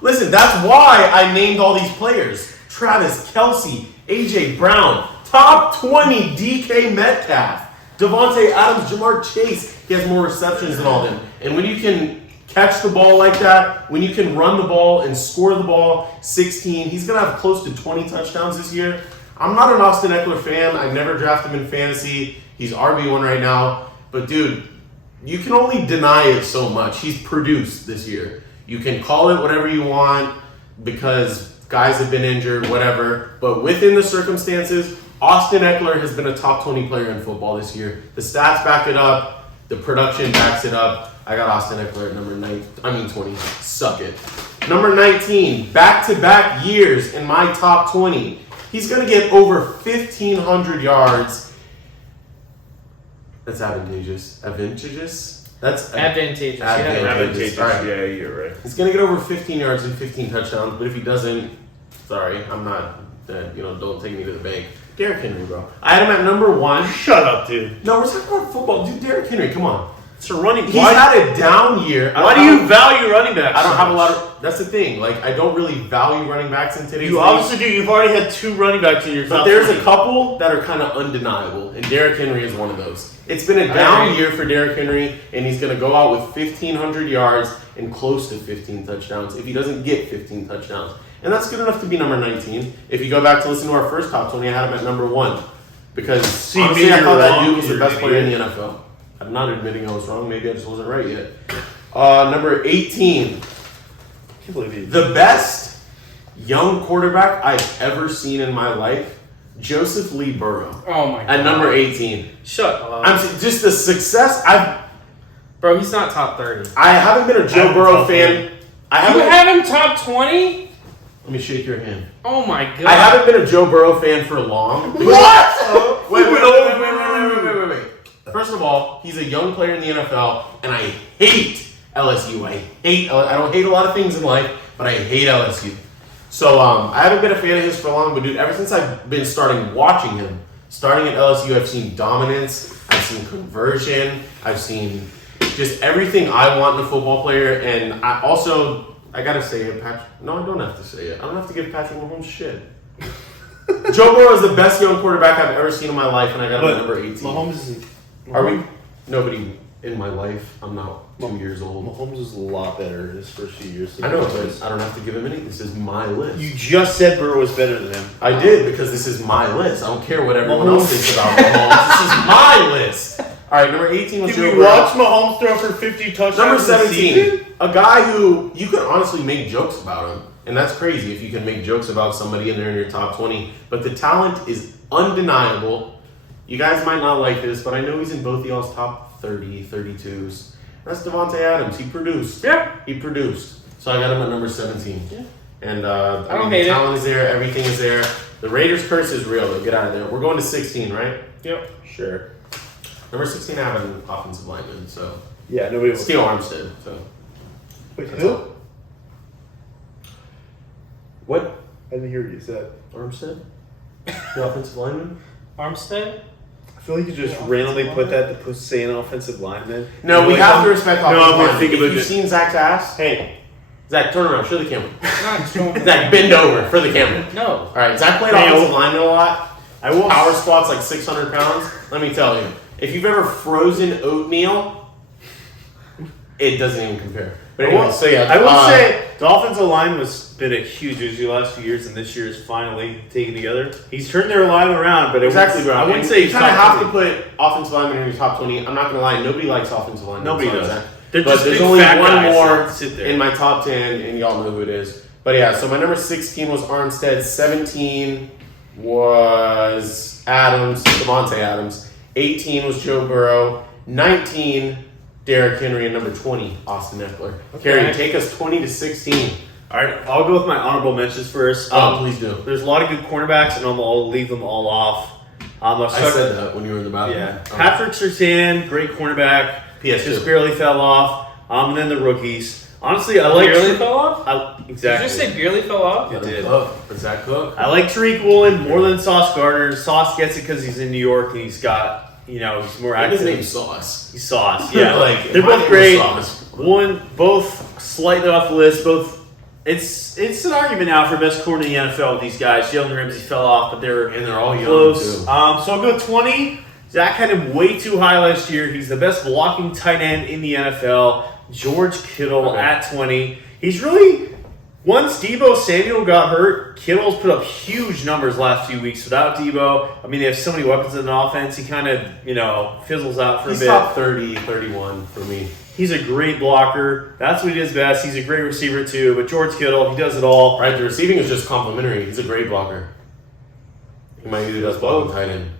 Listen, that's why I named all these players. Travis Kelce, A.J. Brown, top 20 DK Metcalf, Devontae Adams, Jamar Chase. He has more receptions than all of them. And when you can catch the ball like that, when you can run the ball and score the ball, 16, he's going to have close to 20 touchdowns this year. I'm not an Austin Eckler fan. I've never drafted him in fantasy. He's RB1 right now. But, dude, you can only deny it so much. He's produced this year. You can call it whatever you want because guys have been injured, whatever. But within the circumstances, Austin Eckler has been a top 20 player in football this year. The stats back it up. The production backs it up. I got Austin Eckler at number 20. Suck it. Number 19, back-to-back years in my top 20. He's going to get over 1,500 yards. That's advantageous. Advantageous? That's advantageous. Advantageous. Right. Yeah, you're right. He's going to get over 15 yards and 15 touchdowns, but if he doesn't, sorry, I'm not, don't take me to the bank. Derrick Henry, bro. I had him at number 1. Shut up, dude. No, we're talking about football. Dude, Derrick Henry, come on. It's a running. He's had a down year. Why do you value running backs? I don't have a lot of... That's the thing. Like, I don't really value running backs in today's You obviously do. You've already had 2 running backs in your top But there's 20. a couple that are kind of undeniable, and Derrick Henry is one of those. It's been a down year for Derrick Henry, and he's going to go out with 1,500 yards and close to 15 touchdowns if he doesn't get 15 touchdowns. And that's good enough to be number 19. If you go back to listen to our first top 20, I had him at number 1. Because honestly, I thought that dude was the best player in the NFL. I'm not admitting I was wrong. Maybe I just wasn't right yet. Number 18. I can't believe you. The best young quarterback I've ever seen in my life, Joseph Lee Burrow Oh my god. at number 18. Shut up. Just the success. Bro, he's not top 30. I haven't been a Joe Burrow fan. You have him top 20? Let me shake your hand. Oh my god. I haven't been a Joe Burrow fan for long. What? Wait. First of all, he's a young player in the NFL, and I hate LSU. I don't hate a lot of things in life, but I hate LSU. So I haven't been a fan of his for long, but dude, ever since I've been watching him, starting at LSU, I've seen dominance, I've seen conversion, I've seen just everything I want in a football player, and I gotta say it, Patrick. No, I don't have to say it. I don't have to give Patrick Mahomes shit. Joe Burrow is the best young quarterback I've ever seen in my life, and I got him at number 18. Mahomes is... Are we? Nobody in my life. I'm not 2 years old. Mahomes is a lot better in his first few years. I know, but I don't have to give him any. This is my list. You just said Burrow was better than him. I did, because this is my list. I don't care what everyone else thinks about Mahomes. This is my list. All right, number 18 was Joe Did we Burrow. watch Mahomes throw for 50 touchdowns? Number this 17, season? a guy who you could honestly make jokes about him. And that's crazy if you can make jokes about somebody and they're in your top 20. But the talent is undeniable. You guys might not like this, but I know he's in both y'all's top 30, 32s. That's Devontae Adams. He produced. Yeah. He produced. So I got him at number 17. Yeah. And I don't the hate talent is there. Everything is there. The Raiders curse is real, though. Get out of there. We're going to 16, right? Yep. Sure. Number 16, I have an offensive lineman, so. Yeah, nobody will. Steel Armstead, so. Wait, That's who? all. What? I didn't hear what you said. Armstead? The offensive lineman? Armstead? I feel like you just randomly put that to say an offensive lineman. No, we have to respect offensive I'm gonna linemen. think If about you've it. seen Zach's ass, Hey, Zach, turn around, show the camera. Not showing. Zach, bend over for the camera. No. All right, Zach played Hey, offensive lineman a lot. I will. Power squats like 600 pounds. Let me tell you, if you've ever frozen oatmeal, it doesn't even compare. But anyway, so yeah, I will say the offensive line has been a huge issue the last few years, and this year is finally taken together. He's turned their line around, but exactly, bro. I wouldn't And say you he's kind of top have 20. to put offensive linemen in your top 20. I'm not gonna lie, nobody likes offensive linemen. Nobody Sorry, does. Zach. They're But just there's big only fat one guys more that sit there. in my top 10, and y'all know who it is. But yeah, so my number 16 was Armstead. 17 was Adams, Devontae Adams. 18 was Joe Burrow. 19, Derrick Henry. And number 20, Austin Eckler. Kerry, take us 20 to 16. All right, I'll go with my honorable mentions first. Please do. There's a lot of good cornerbacks, and I'll leave them all off. I said that when you were in the bathroom. Yeah, Oh. Patrick Surtain, great cornerback. PS2. Just barely fell off. And then the rookies. Honestly, I like. Barely fell off? Exactly. Did you just say barely fell off? It did. But Zach Cook. I like Tariq Woolen more than Sauce Gardner. Sauce gets it because he's in New York and he's got, he's more I think active. his name's Sauce. He's Sauce. Yeah, Like, they're my both name great. was Sauce. One, both slightly off the list. Both. It's an argument now for best corner in the NFL with these guys. Jalen Ramsey fell off, but they're all young, close. too. So I'll go 20. Zach had him way too high last year. He's the best blocking tight end in the NFL. George Kittle at 20. He's really, once Deebo Samuel got hurt, Kittle's put up huge numbers last few weeks without Deebo. I mean, they have so many weapons in the offense. He kind of, fizzles out for He's a bit. top 30, 31 for me. He's a great blocker. That's what he does best. He's a great receiver too. But George Kittle, he does it all. Right, the receiving is just complimentary. He's a great blocker. He might do does blocking tight end.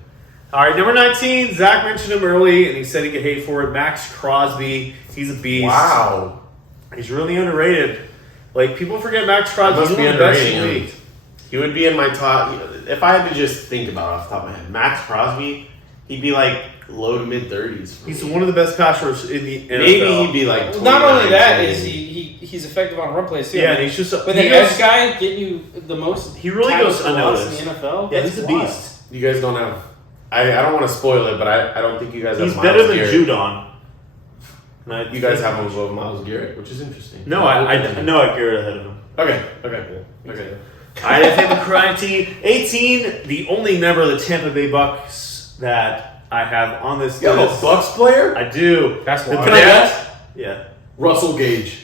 All right, number 19. Zach mentioned him early, and he said he could hate for it. Max Crosby. He's a beast. Wow. He's really underrated. Like, people forget Max Crosby. Must He's be one of the best in the underrating league. him. He would be in my top. If I had to just think about it off the top of my head, Max Crosby, he'd be like low to mid 30s. He's one of the best pass rushers in the NFL. Maybe he'd be like. Not only 29, that, 30. is he's effective on run plays too. Yeah, and he's just. But the edge guy getting you the most. He really tackles goes for loss unnoticed. in the NFL. Yeah, That's he's a wild. beast. You guys don't have. I don't want to spoil it, but I don't think you guys have. He's Myles better than Garrett. Judon. You guys have him above Myles Garrett, which is interesting. No, I know I Garrett ahead of him. Okay. Okay. I have a crying team. 18, the only member of the Tampa Bay Bucks that I have on this You have list. a Bucks player? I do. That's The wild. Can I best- guess? Yeah. Russell Gage.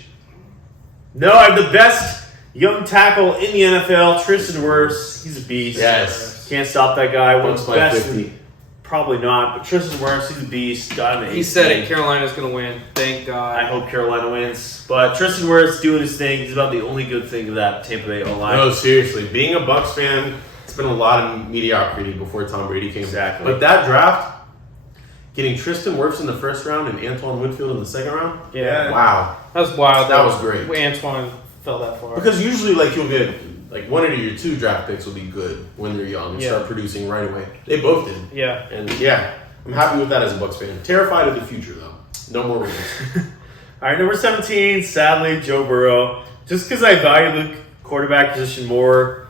No, I have the best young tackle in the NFL, Tristan Wirfs. He's a beast. Yes. Can't stop that guy. One of Bucks the by best. 50. Probably not, but Tristan Wirfs, he's a beast. Got him at He 18. said it. Carolina's gonna win. Thank God. I hope Carolina wins. But Tristan Wirfs doing his thing. He's about the only good thing of that Tampa Bay O-line. No, seriously. Being a Bucks fan, It's been a lot of mediocrity before Tom Brady came. Exactly. But that draft, getting Tristan Wirfs in the first round and Antoine Winfield in the second round. Yeah. Wow. That was wild. That was great. Antoine fell that far. Because usually, like, you'll get like one of your 2 draft picks will be good when they're young and start producing right away. They both did. Yeah. And yeah, I'm happy with that as a Bucs fan. Terrified of the future though. No more rings. All right, number 17, sadly, Joe Burrow. Just because I value the quarterback position more,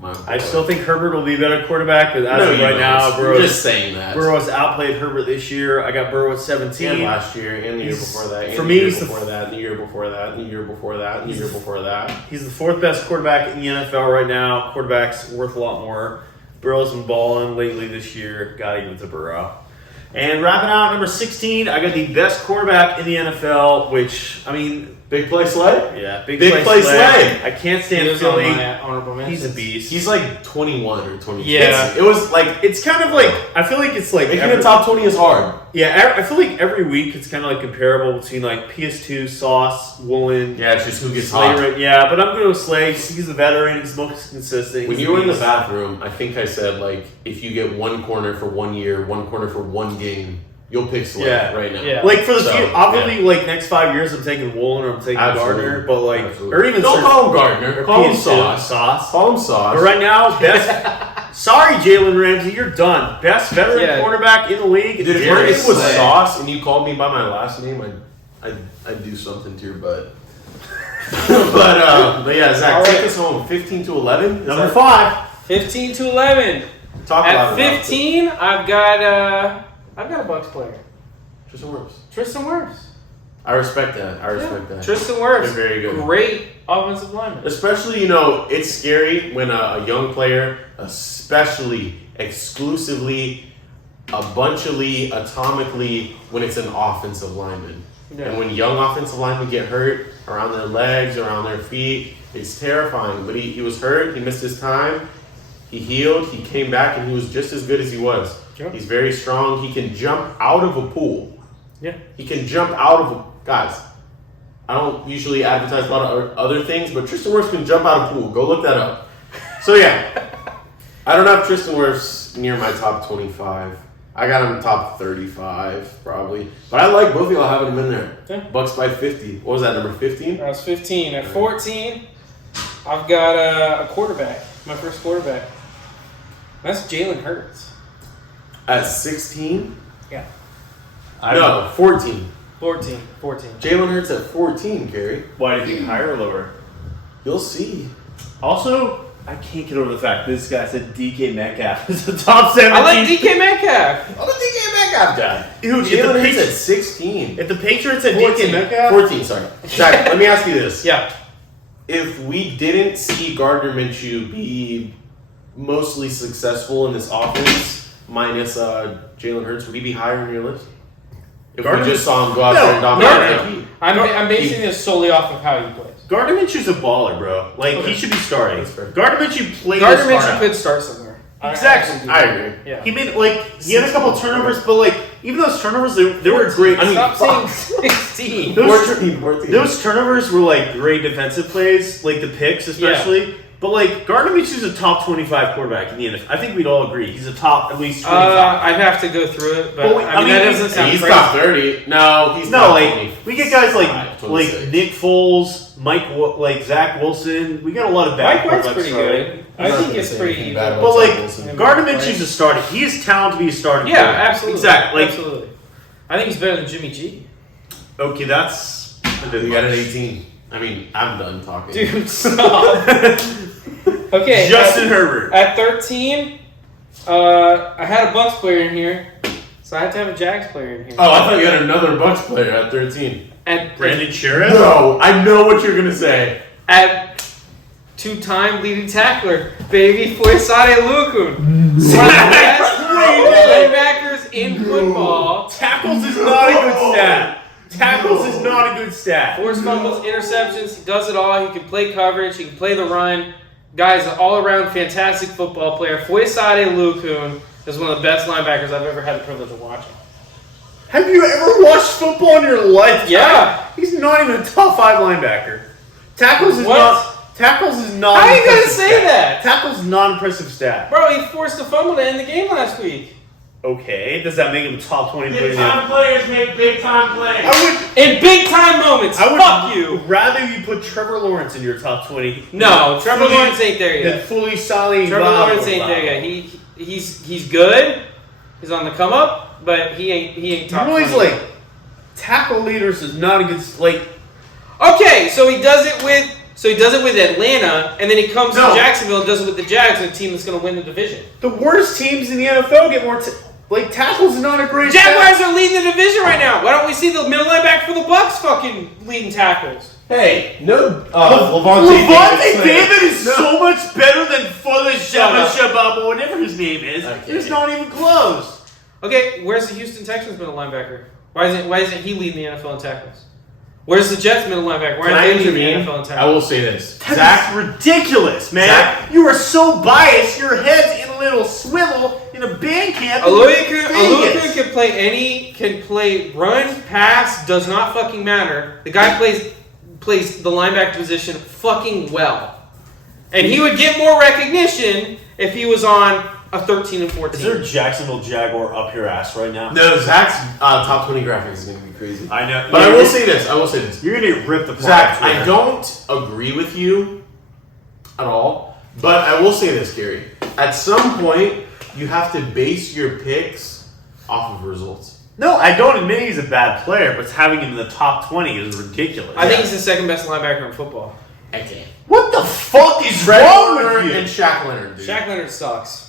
I still think Herbert will be a better quarterback, but as of right now, You're just saying that. Burrow's outplayed Herbert this year. I got Burrow at 17. And last year, and the year before that, and for the me, year he's before that, and the year before that, and the year before that, and the year before that. He's the 4th best quarterback in the NFL right now. Quarterback's worth a lot more. Burrow's been balling lately this year. Gotta give it to Burrow. And wrapping out number 16, I got the best quarterback in the NFL, which, I mean... Big play Slay? Yeah, big play Slay. I can't He stand was on Philly. my honorable mentions. He's a beast. He's like 21 or 22. Yeah. It was like... It's kind of like, I feel like it's like... Making the top 20 is hard. Yeah, I feel like every week it's kind of like comparable between like PS2, Sauce, Woolen. Yeah, it's just who gets Slay. hot. Right? Yeah, but I'm going to Slay. He's a veteran. He's most consistent. When He's you were in the beast. bathroom, I think I said, like, if you get one corner for 1 year, one corner for 1 game, you'll pick Slay right now. Yeah. Like for the So, obviously, like next 5 years, I'm taking Woolen or I'm taking Absolutely. Gardner, but like, Absolutely. or even Don't call him Gardner. or Call him PS2, Sauce. Call him Sauce. But right now, best. Sorry, Jalen Ramsey, you're done. Best veteran quarterback in the league. Dude, if your name was Sauce and you called me by my last name, I'd do something to your butt. but yeah, Zach, take us home. 15 to 11. Number 5. 15 to 11. Talk At about 15, I've got a Bucs player. Tristan Wirfs. Tristan Wirfs. I respect that. I respect that. Tristan Wirfs. They're very good. Great offensive lineman. Especially, it's scary when a young player, especially exclusively, bunchily, atomically, when it's an offensive lineman. Yeah. And when young offensive linemen get hurt around their legs, around their feet, it's terrifying. But he was hurt. He missed his time. He healed. He came back, and he was just as good as he was. Yep. He's very strong. He can jump out of a pool. Yeah. He can jump out of a... Guys, I don't usually advertise a lot of other things, but Tristan Wirfs can jump out of a pool. Go look that up. So, yeah. I don't have Tristan Wirfs near my top 25. I got him top 35, probably. But I like both of y'all having him in there. Yeah. Bucks by 50. What was that, number 15? That was 15. At 14, I've got a quarterback. My first quarterback. That's Jalen Hurts. At 16? Yeah. No, 14. 14. Jalen Hurts at 14, Kerry. Why do you think higher or lower? You'll see. Also, I can't get over the fact this guy said DK Metcalf is the top 17. I like DK Metcalf. Oh, the DK Metcalf guy. Dude, Jalen Hurts at 16. If the Patriots had 14. DK Metcalf, 14, sorry. Zach, let me ask you this. Yeah. If we didn't see Gardner Minshew be mostly successful in this offense, minus Jalen Hurts, would he be higher on your list? If we just saw him go out there and dominate. I'm basing this solely off of how he plays. Gardner Minshew's a baller, bro. Like, he should be starting. That's fair. Gardner Minshew played Gardner his heart Minshew out. could start somewhere. Exactly. I agree. Yeah. He made, he had a couple turnovers, but, even those turnovers, they were great. Stop saying 16. Those turnovers were, great defensive plays, the picks especially. Yeah. But, Gardner Minshew's a top 25 quarterback in the NFL. I think we'd all agree. He's a top at least 25. I'd have to go through it, but I mean that doesn't sound He's crazy. top 30. No, he's top 20. We get guys like 26. Nick Foles, Zach Wilson. We got a lot of bad Mike White's quarterbacks pretty starting. good. I think it's pretty even. But Gardner Minshew's a starter. He is talented to be a starter. Yeah, absolutely. Exactly. Absolutely. I think he's better than Jimmy G. Okay, that's a bit We got an much. 18. I mean, I'm done talking. Dude, stop. Okay. Justin Herbert. At 13, I had a Bucks player in here, so I had to have a Jags player in here. Oh, I thought you had another Bucks player at 13. And Brandon Sheriff. No, I know what you're gonna say. at two-time leading tackler, baby Foyesade Olukun. One of the best linebackers in football. Tackles is not a good stat. Tackles is not a good stat. Forced fumbles, interceptions, he does it all. He can play coverage, he can play the run. Guy's an all-around fantastic football player. Foyesade Olukun is one of the best linebackers I've ever had the privilege of watching. Have you ever watched football in your life? Yeah. He's not even a top 5 linebacker. Tackles is What? Tackles is not. How are you gonna impressive say stat. that? Tackles is not impressive stat. Bro, he forced a fumble to end the game last week. Okay, does that make him top 20 Big player? time players make big time plays. In big time moments, fuck you. Rather you put Trevor Lawrence in your top 20. No, Trevor Lawrence ain't there Than yet. fully solid. Trevor Lawrence ain't there yet. He's good. He's on the come up, but he ain't top 20. He's like tackle leaders is not a good Okay, so he does it with Atlanta, and then he comes to Jacksonville and does it with the Jags, a team that's going to win the division. the worst teams in the NFL get more tackles is not a great Jaguars are leading the division right now. Why don't we see the middle linebacker for the Bucks fucking leading tackles? Hey, no. Levante David is so much better than Shut up. Shababa, whatever his name is. Okay. It's not even close. Okay, where's the Houston Texans middle linebacker? Why isn't he leading the NFL in tackles? Where's the Jets middle linebacker? Why Can aren't I they leading the intervene? NFL in tackles? I will say this. That's Zach, ridiculous, man. Zach- You are so biased. Your head's in a little swivel in a band camp. in Oluokun Vegas. can play run, pass, does not fucking matter. The guy plays the linebacker position fucking well. And he would get more recognition if he was on a 13 and 14. Is there a Jacksonville Jaguar up your ass right now? no, Zach's top 20 graphics is going to be crazy. I know. But I will say this. You're going to get ripped apart. Zach, on I Twitter. don't agree with you at all. But I will say this, Kerry. At some point, you have to base your picks off of results. No, I don't admit he's a bad player, but having him in the top 20 is ridiculous. I think he's the second best linebacker in football. Okay. What the fuck is Trev wrong Warner with you? and Shaq Leonard, dude. Shaq Leonard sucks.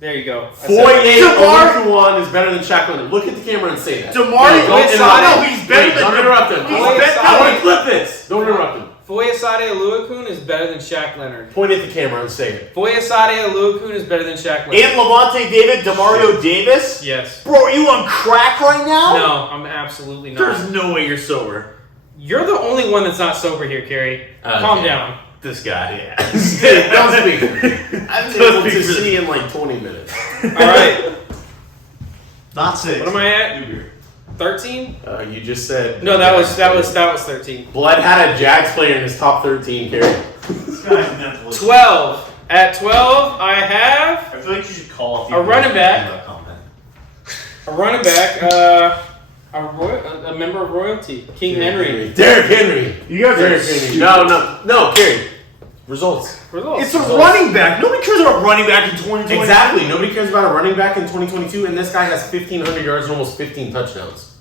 There you go. Foye DeMar- Oluokun is better than Shaq Leonard. Look at the camera and say that. Demario, Don't interrupt him. he's better Wait, than don't interrupt him. He's Foye better- I want to clip this. Don't interrupt him. Foyesade Oluokun is better than Shaq Leonard. Point at the camera and say it. Foyesade Oluokun is better than Shaq Leonard. And Levante David, Demario Davis? Yes. Bro, are you on crack right now? No, I'm absolutely not. There's no way you're sober. You're the only one that's not sober here, Kerry. Calm Okay. down. This guy, yeah. Don't speak. I'm able to speak for see in like 20 minutes. All right. Not 6. What am I at? 13? You just said. No, that was 13. Blood had a Jags player in his top 13, Kerry. This guy's mentally. 12. At 12, I have I feel like you should call off A running back. that comment. a running back, a member of royalty, King Henry. Derrick Henry. You guys are Derrick Henry. No, Kerry. Results. Results. It's a running back. Nobody cares about running back in 2020. Exactly. Nobody cares about a running back in 2022, and this guy has 1,500 yards and almost 15 touchdowns.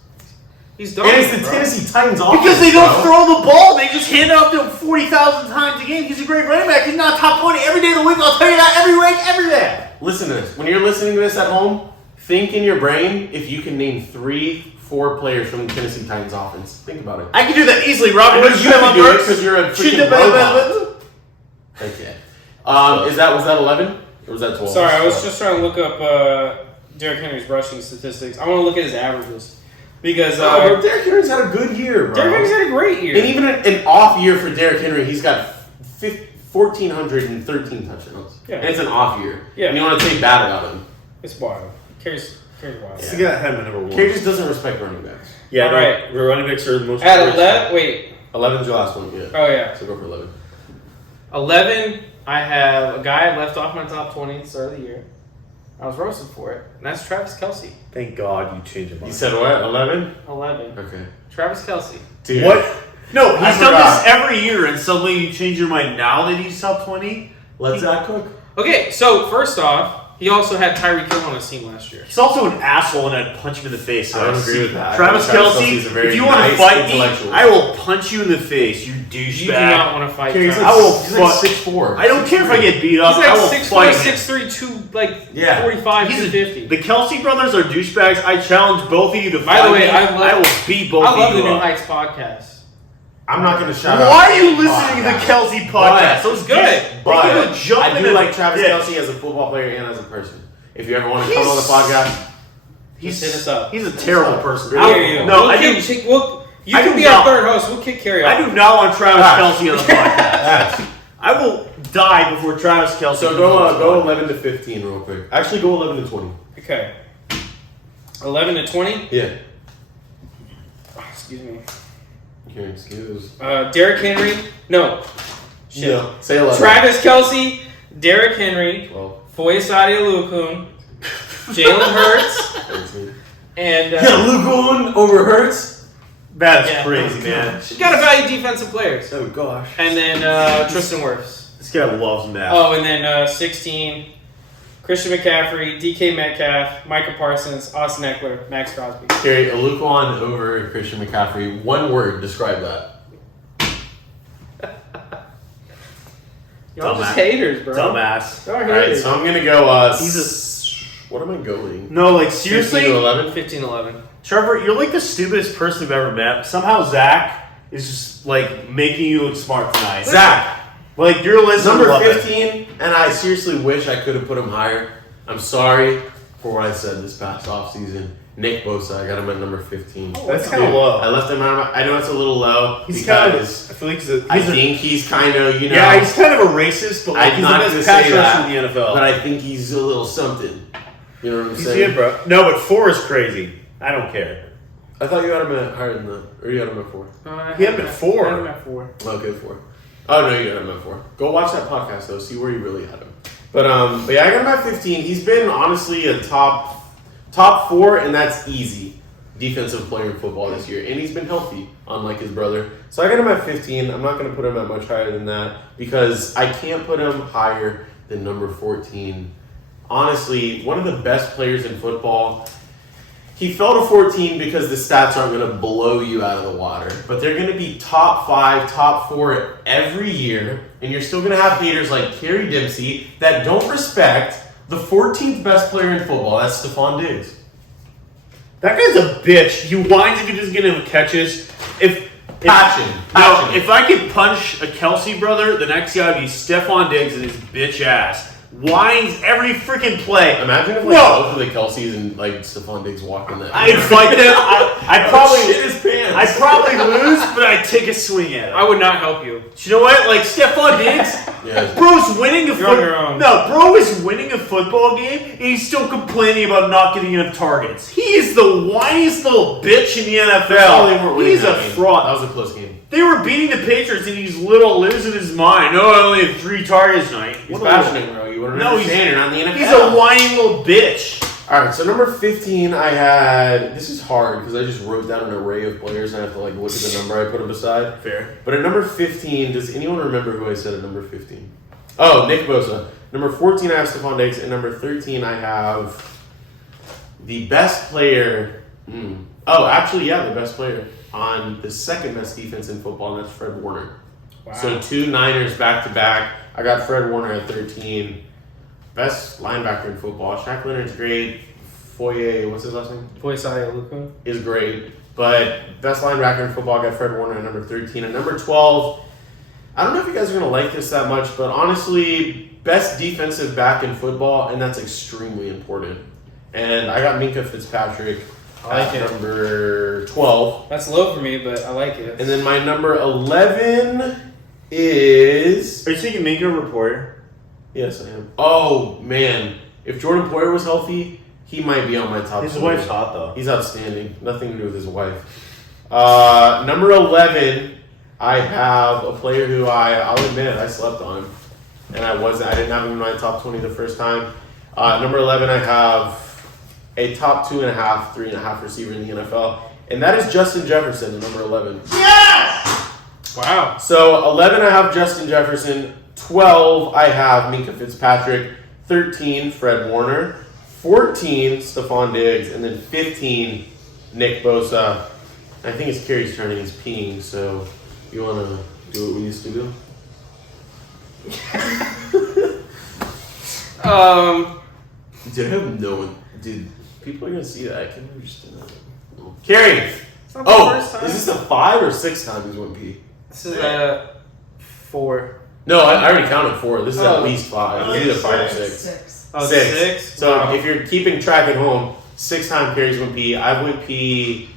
He's And dominant, it's the bro. Tennessee Titans offense. Because they don't bro. throw the ball. They just hand it off to him 40,000 times a game. He's a great running back. He's not top 20 every day of the week. I'll tell you that every week, every day. Listen to this. When you're listening to this at home, think in your brain if you can name 3-4 players from the Tennessee Titans offense. Think about it. I can do that easily, Robert. I know you have to do it because you're a Shoot freaking the robot. Okay. Was that 11 or was that 12? Sorry, I was just trying to look up Derrick Henry's rushing statistics. I want to look at his averages. Because bro, Derrick Henry's had a good year, bro. Derrick Henry's had a great year. And even an off year for Derrick Henry, he's got 1,413 touchdowns. Yeah. And it's an off year. Yeah. And you want to say bad about him. It's wild. Carries wild. It's the guy that had my number 1. Kerry just doesn't respect running backs. Yeah, All right. the running backs are the most. At 11, wait. 11's your last one, yeah. Oh, yeah. So go for 11. 11, I have a guy I left off my top 20 at the start of the year. I was roasted for it. And that's Travis Kelce. Thank God you changed your mind. You said what? 11? 11. Okay. Travis Kelce. Dude. What? No, I he's done forgot. this every year, and suddenly you change your mind now that he's top 20. Let Zach cook. Okay, so first off, he also had Tyreek Hill on his team last year. He's also an asshole, and I'd punch him in the face. I don't agree with that. Travis I think Travis Kelce, Kelce's a very if you want to nice fight me, intellectual. I will punch you in the face, you You do douchebag. not want to fight Kerry, he's Travis. I will like, he's like fuck- 6'4". I don't care if I get beat up. He's I will like 6'4", fight him. 6'3", Yeah. 45, He's 250. the Kelsey brothers are douchebags. I challenge both of you to By fight the way, me. I will beat both I love of the you New up. Heights podcast. I'm not going to shout out. Why are you listening to the Podcast. Kelsey podcast? But- Those good. But They could jump I in do and- like Travis Yeah. Kelce as a football player and as a person. If you ever want to come on the podcast, Just hit us up. He's a terrible person. I hear you. No, I do. You I can do be not- our third host. We'll kick Kerry off. I do not want Travis Ah. Kelce on the podcast. I will die before Travis Kelce. so go 11 to 15 real quick. Actually, go 11 to 20. Okay. 11 to 20. Yeah. Excuse me. Here, excuse. Derrick Henry. No. Shit. No, say 11. Travis Kelce, Derrick Henry, 12. Foyesade Olukun, Jalen Hurts, 13. and Luke over Hurts? That's Yeah. crazy, man. you gotta value defensive players. Oh gosh. And then Tristan Wirfs. This guy loves math. Oh, and then 16, Christian McCaffrey, DK Metcalf, Micah Parsons, Austin Eckler, Max Crosby. Kerry, Aluquan over Christian McCaffrey. One word, describe that. Y'all just Dumbass. haters, bro. Dumbass. Y'all are All right, haters. so I'm gonna go. He's what am I going? No, like 15 seriously, to 11. 15-11. Trevor, you're like the stupidest person I've ever met. Somehow Zach is just like making you look smart tonight. Zach, like your list number 15, and I seriously wish I could have put him higher. I'm sorry for what I said this past offseason. Nick Bosa, I got him at number 15. That's kind of low. I left him out. I know it's a little low He's kind of. because I feel like I think he's kind of, you know. yeah, he's kind of a racist, but like I'm he's the not best gonna pass say rusher that, in the NFL. but I think he's a little something. You know what I'm He's saying? good, bro. No, but 4 is crazy. I don't care. I thought you had him at higher than that, or you had him at 4. He had him at 4. I had him at 4. Okay, 4. Oh no, you got him at 4. Go watch that podcast though. See where you really had him. But yeah, I got him at 15. He's been honestly a top 4, and that's easy. Defensive player in football this year, and he's been healthy, unlike his brother. So I got him at 15. I'm not going to put him at much higher than that because I can't put him higher than number 14. Honestly, one of the best players in football. He fell to 14 because the stats aren't going to blow you out of the water, but they're going to be top 5, top 4 every year, and you're still going to have haters like Kerry Dempsey that don't respect the 14th best player in football. That's Stephon Diggs. That guy's a bitch. He whines if he doesn't get him catches. Passion. No, if I could punch a Kelsey brother, the next guy would be Stephon Diggs and his bitch ass. Whines every freaking play. Imagine if like No. both of the Kelseys and like Stephon Diggs walked in that. I'd fight them. I'd shit his pants. I'd probably lose, but I'd take a swing at him. I would not help you. You know what? Like Stephon Diggs, Yeah. bro's winning a You're on your own. No, bro is winning a football game, and he's still complaining about not getting enough targets. He is the whiniest little bitch in the That's how they weren't NFL. winning He's a that game. fraud. That was a close game. They were beating the Patriots, and he's little losing his mind. No, I only had 3 targets tonight. He's What a little- passionate, bro. You wouldn't No, understand. You're not in the NFL. He's a whiny little bitch. All right, so number 15, I had. This is hard because I just wrote down an array of players and I have to like look at the number I put them beside. Fair. But at number 15, does anyone remember who I said at number 15? Oh, Nick Bosa. Number 14, I have Stephon Diggs, and number 13, I have the best player. Oh, actually, yeah, the best player on the second best defense in football, and that's Fred Warner. Wow. So 2 Niners back to back. I got Fred Warner at 13. Best linebacker in football. Shaq Leonard's great. Foye, what's his last name? Foyesade Olukun. Is great. But best linebacker in football, I got Fred Warner at number 13. At number 12, I don't know if you guys are going to like this that much, but honestly, best defensive back in football, and that's extremely important. And I got Minkah Fitzpatrick I like at it. number 12. That's low for me, but I like it. And then my number 11 is... Are you taking Minka over Poyer? Yes, I am. Oh, man. If Jordan Poyer was healthy, he might be on my top His 20. wife's hot, though. He's outstanding. Nothing to do with his wife. Number 11, I have a player who I'll admit, I slept on him. And I didn't have him in my top 20 the first time. Number 11, I have a top 2.5, 3.5 receiver in the NFL. And that is Justin Jefferson at number 11. Wow. So 11, I have Justin Jefferson. 12, I have Minkah Fitzpatrick. 13, Fred Warner. 14, Stephon Diggs. And then 15, Nick Bosa. I think it's Kerry's turn and he's peeing, so you want to do what we used to do? Dude, I have no one. Dude, people are going to see that. I can't understand that. Kerry! It's not the Oh, first time. is this the 5 or 6 time he's went pee? This is 4. No, I already counted 4. This is Oh. at least 5. It's either 5 or 6. 6. Oh, 6. 6? So Wow. if you're keeping track at home, 6 times Kerry's went pee. I went pee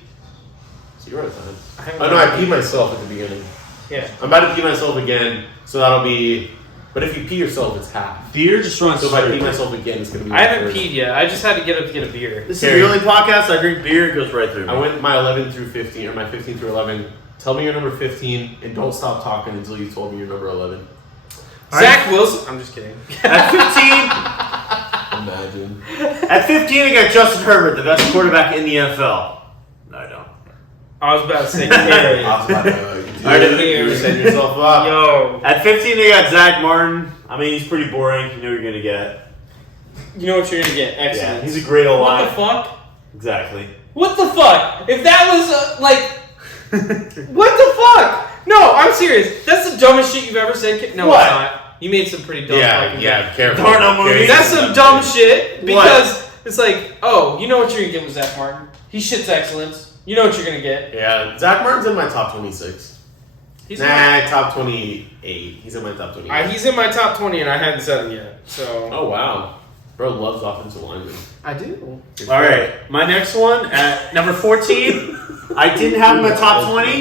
0 times. Oh no, I peed myself at the beginning. Yeah. I'm about to pee myself again, so that'll be. But if you pee yourself, it's half. Beer just runs So if I pee straight. myself again, it's gonna be. I haven't first. peed yet. I just had to get up to get a beer. This Kerry. is the only podcast I drink beer. It goes right through me. I went my 11 through 15, or my 15 through 11. Tell me your number 15, and don't stop talking until you told me your number 11. Zach Wilson. I'm just kidding. At 15, Imagine. at 15, I got Justin Herbert, the best quarterback in the NFL. No, I don't. I was about to say Kerry. I was about to I didn't you were setting yourself up. Yo, At 15, they got Zach Martin. I mean, he's pretty boring. You know what you're gonna get. you know what you're gonna get? Yeah, Excellent. he's a great What O-line. the fuck? Exactly. What the fuck? If that was what the fuck? No, I'm serious. That's the dumbest shit you've ever said. No, What? it's not. You made some pretty dumb fucking Yeah, careful. Darno movies. Carry That's some dumb shit What? because it's like, oh, you know what you're gonna get with Zach Martin. He shits excellence. You know what you're gonna get. Yeah, Zach Martin's in my top 26. He's Top 28. He's in my top 28. he's in my top 20 and I haven't said him yet. So Oh, wow. Bro loves offensive linemen. I do. All right, my next one at number 14. I didn't have him in my top 20.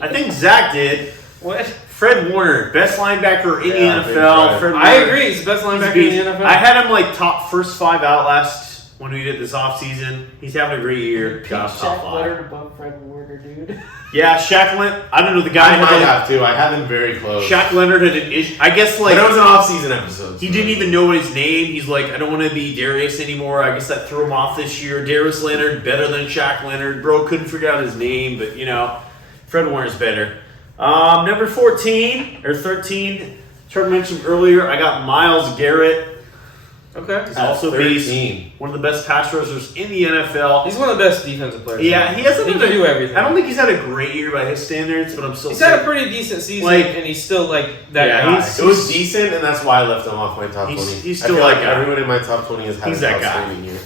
I think Zach did. What? Fred Warner, best linebacker in Yeah, the big NFL. Fred. Fred I Warner. agree. He's the best He's a linebacker beast. in the NFL. I had him like top first 5 out last when we did this offseason. He's having a great year. Got him top 5. above Fred Warner, dude. Yeah, Shaq Leonard. I don't know the guy. I might had have to. I have him very close. Shaq Leonard had an issue. I guess But like it was an off-season episode. he didn't even know his name. He's like, I don't want to be Darius anymore. I guess that threw him off this year. Darius Leonard better than Shaq Leonard. Bro couldn't figure out his name, but you know, Fred Warner's better. Number 14 or 13. Trevor mentioned earlier. I got Myles Garrett. Okay. He's also beast. 13. One of the best pass rushers in the NFL. He's one of the best defensive players. Yeah, he hasn't He had can a- do everything. I don't think he's had a great year by his standards, but I'm still. He's had a saying- pretty decent season, Like- and he's still like that Yeah, guy. he's- It was decent, and that's why I left him off my top He's- 20. he's I still feel that like guy. everyone in my top 20 has had He's an that guy. outstanding year.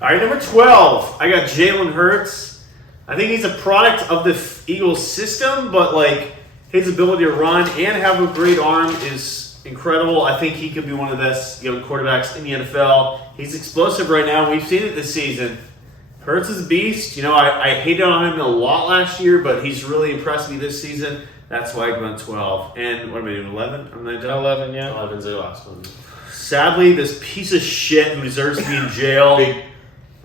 All right, number 12. I got Jalen Hurts. I think he's a product of the Eagles system, but like his ability to run and have a great arm is incredible. I think he could be one of the best young quarterbacks in the NFL. He's explosive right now. We've seen it this season. Hurts is a beast. You know, I hated on him a lot last year, but he's really impressed me this season. That's why I went 12. And what am I doing, 11? I'm not done. 11, yeah. 11's the last one. Sadly, this piece of shit who deserves to be in jail. Big.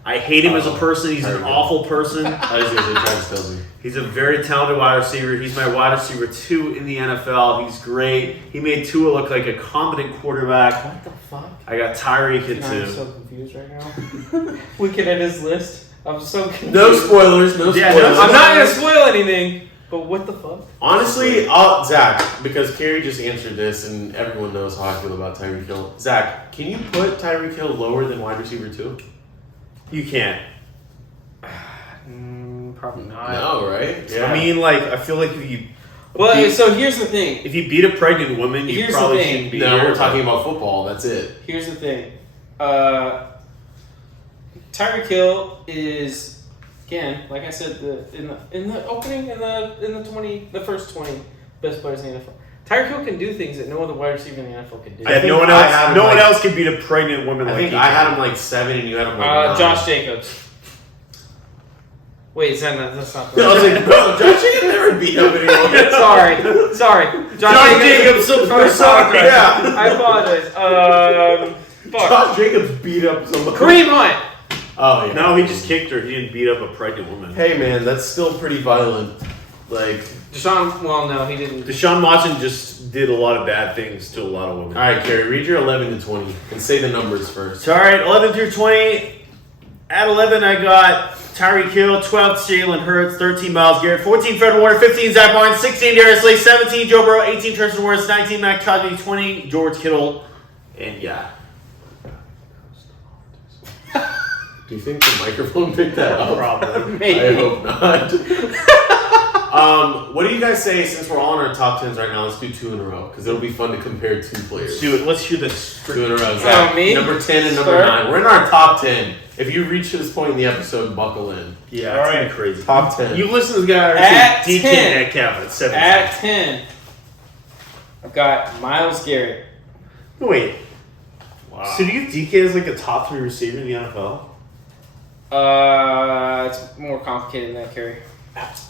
I hate him as a person. He's There an we go. awful person. I was going to say Travis Kelce. He's a very talented wide receiver. He's my wide receiver 2 in the NFL. He's great. He made Tua look like a competent quarterback. What the fuck? I got Tyreek at I'm 2. so confused right now. Looking at his list, I'm so confused. No spoilers, no Yeah, spoilers. no- I'm not gonna spoil anything, but what the fuck? Honestly, Zach, because Kerry just answered this, and everyone knows how I feel about Tyreek Hill. Zach, can you put Tyreek Hill lower than wide receiver 2? You can't. Probably not. No, right? Yeah. I mean, like, I feel like if Well, beat, so here's the thing. if you beat a pregnant woman, you Here's the probably thing. shouldn't be no, here. we're talking about football. That's it. Here's the thing. Tyreek Hill is, again, like I said, in the opening in the first 20 best players in the NFL. Tyreek Hill can do things that no other wide receiver in the NFL can do. I Yeah, think no one I else. had him No one like- else can beat a pregnant woman I like think he I can. had him like 7, and you had him like 9. Josh Jacobs. Wait, is that's not I was like, bro, Josh Jacobs never beat up anyone. sorry. Josh Jacobs, super sorry. Yeah. I apologize. Fuck. Josh Jacobs beat up somebody. Kareem Hunt. Oh, yeah. No, he just kicked her. He didn't beat up a pregnant woman. Hey, man, that's still pretty violent. Like, Deshaun. Well, no, he didn't. Deshaun Watson just did a lot of bad things to a lot of women. all right, Kerry, read your 11 to 20 and say the numbers first. So, all right, 11 through 20. At 11, I got Tyreek Hill, 12 Jalen Hurts, 13 Myles Garrett, 14 Fred Warner, 15 Zach Martin, 16 Darius Slay, 17 Joe Burrow, 18 Tristan Wirfs, 19 Matt Cosby, 20 George Kittle, and yeah. Do you think the microphone picked that up? Probably. Maybe. I hope not. What do you guys say, since we're all in our top 10s right now, let's do 2 in a row, because it'll be fun to compare 2 players. Let's do it. Let's hear this. 2 in a row. Zach, me? number 10 and number Start. 9. We're in our top 10. If you reach this point in the episode, buckle in. Yeah, All it's right. gonna be crazy. Top 10. You've listened to this guy At DK 10. Metcalf at 17. At 10, I've got Myles Garrett. Wait, wow. so do you have DK as like a top 3 receiver in the NFL? It's more complicated than that, Kerry. It's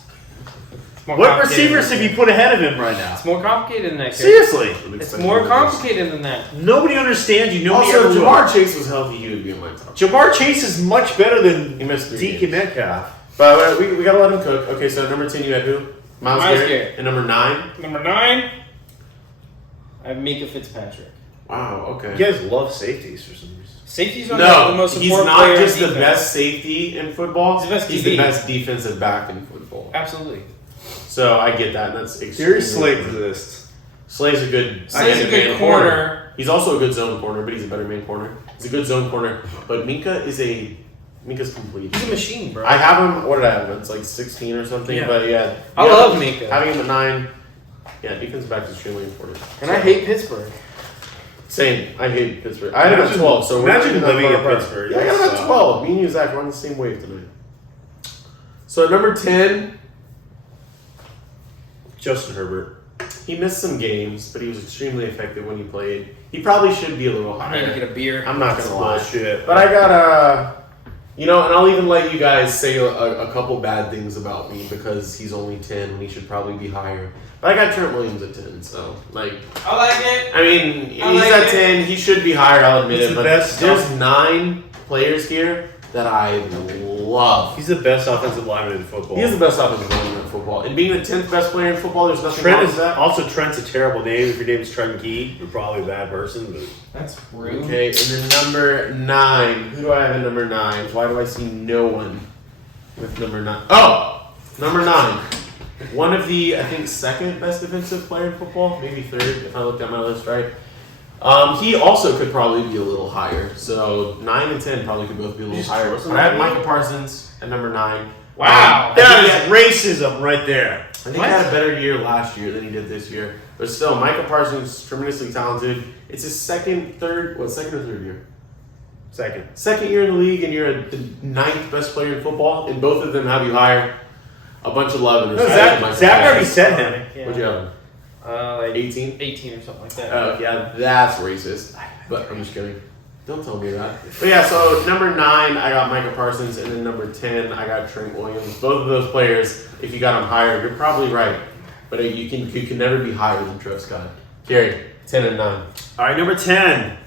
more What complicated receivers than have that. you put ahead of him right now? It's more complicated than that, Kerry. Seriously. It's more complicated than that. Nobody understands you. Nobody Also, ever will. Jamar Chase was healthy, he would be in my top. Jamar Chase is much better than He missed 3 DK games. Metcalf. But we gotta let him cook. Okay, so number 10 you had who? Myles Myles Garrett. Garrett. And number 9? Number 9, I have Mika Fitzpatrick. Wow. Okay. You guys love safeties for some reason. Safety's not the No, most he's important not player just in the defense. best safety in football. He's the best He's DB. the best defensive back in football. Absolutely. So I get that. And that's Gary extremely Slade important. exists. Slay's a good. Slay's a good man corner. He's also a good zone corner, but he's a better man corner. He's a good zone corner, but Mika's complete. He's a machine, bro. I have him. What did I have him? It's like 16 or something. Yeah. But yeah, I love Mika. Having him at 9. Yeah, defense back is extremely important. And I hate Pittsburgh. Same. I hate Pittsburgh. I had him at Imagine- 12. So we're imagine not living far in apart. Pittsburgh. Yeah, I got him at So- 12. Me and you, Zach, we're on the same wave tonight. So at number 10, Justin Herbert. he missed some games, but he was extremely effective when he played. He probably should be a little I need to higher. get a beer. I'm not gonna lie. Bullshit. But I got and I'll even let you guys say a couple bad things about me because he's only 10 and he should probably be higher. But I got Trent Williams at 10, so like, I like it. I mean, he's I like at it. 10. He should be higher. I'll admit He's it. the But best there's stuff. 9 players here that I love. He's the best offensive lineman in football. He is the best offensive lineman in football, and being the 10th best player in football, there's nothing Trent wrong is with that. also Trent's a terrible name. If your name is Trent Key, you're probably a bad person. But That's rude. Okay, and then number 9. Who do I have at number 9? Why do I see no one with number 9? Oh, number 9. One of the, I think, second best defensive player in football, maybe third if I looked at my list right. He also could probably be a little higher. So 9 and 10 probably could both be a little just higher. throw But I have somebody? Micah Parsons at number 9. Wow. that is racism right there. I think he had a better year last year than he did this year. But still, Micah Parsons, tremendously talented. It's his second or third year? Second. Second year in the league, and you're the 9th best player in football, and both of them have you higher. A bunch of love and No, respect. for Micah Zach already Parsons. said him. Yeah. What'd you have him? Like 18? 18 or something like that. Oh, yeah, that's racist. But I'm just kidding. Don't tell me that. But yeah, so number 9, I got Micah Parsons, and then number 10, I got Trent Williams. Both of those players, if you got them higher, you're probably right. But you can never be higher than Trev Scott. Kerry, 10 and 9. All right, number 10.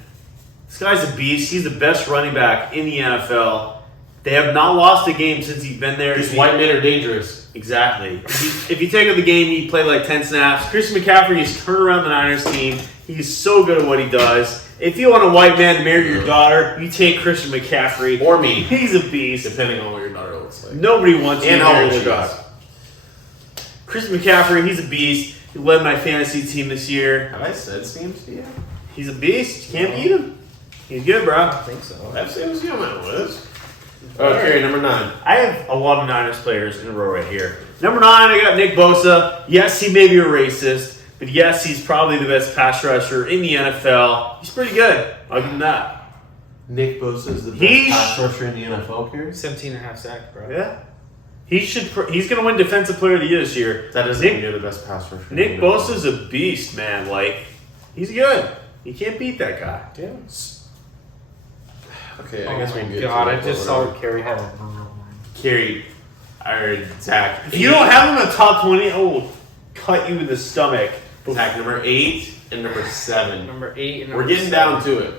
This guy's a beast. He's the best running back in the NFL. They have not lost a game since he's been there. These white men are dangerous. Exactly. If you take out the game, he played like 10 snaps. Christian McCaffrey has turned around the Niners team. He's so good at what he does. If you want a white man to marry your daughter, you take Christian McCaffrey. Or me, He's a beast. depending on what your daughter looks like. Nobody wants you And to how marry old their she is. daughter. Christian McCaffrey, he's a beast. He led my fantasy team this year. Have I said Steams to you? He's a beast. You can't beat him. He's good, bro. I think so. I've seen you on my list. Oh, Kerry, number 9. I have a lot of Niners players in a row right here. Number 9, I got Nick Bosa. Yes, he may be a racist, but yes, he's probably the best pass rusher in the NFL. He's pretty good. I'll give him that. Nick Bosa is the best He's- pass rusher in the NFL, Kerry? 17 and a half sacks, bro. Yeah. He's going to win Defensive Player of the Year this year. That doesn't mean you're the best pass rusher. in Nick the NFL. Bosa's a beast, man. Like, he's good. You can't beat that guy. Yeah. Okay, I guess we can get God, to I it, just whatever. saw Kerry have a Kerry, or Zach. If you don't have him in the top 20, I will cut you in the stomach. Zach, number 8 and number 7. number 8 and We're number getting 7. down to it.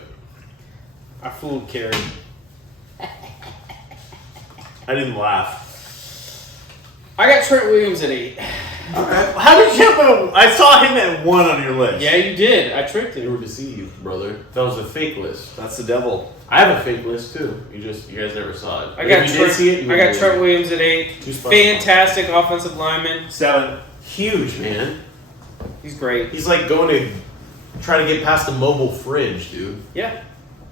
I fooled Kerry. I didn't laugh. I got Trent Williams at 8. Okay. How did you have I saw him at 1 on your list. Yeah, you did. I tricked You him. were deceived, brother. That was a fake list. That's the devil. I have a fake list too. You guys never saw it. I But got if you Trent, did see it, you I would got know. Trent Williams at 8. Two spots. Fantastic offensive lineman. 7. Huge, man. He's great. He's like going to try to get past a mobile fridge, dude. Yeah.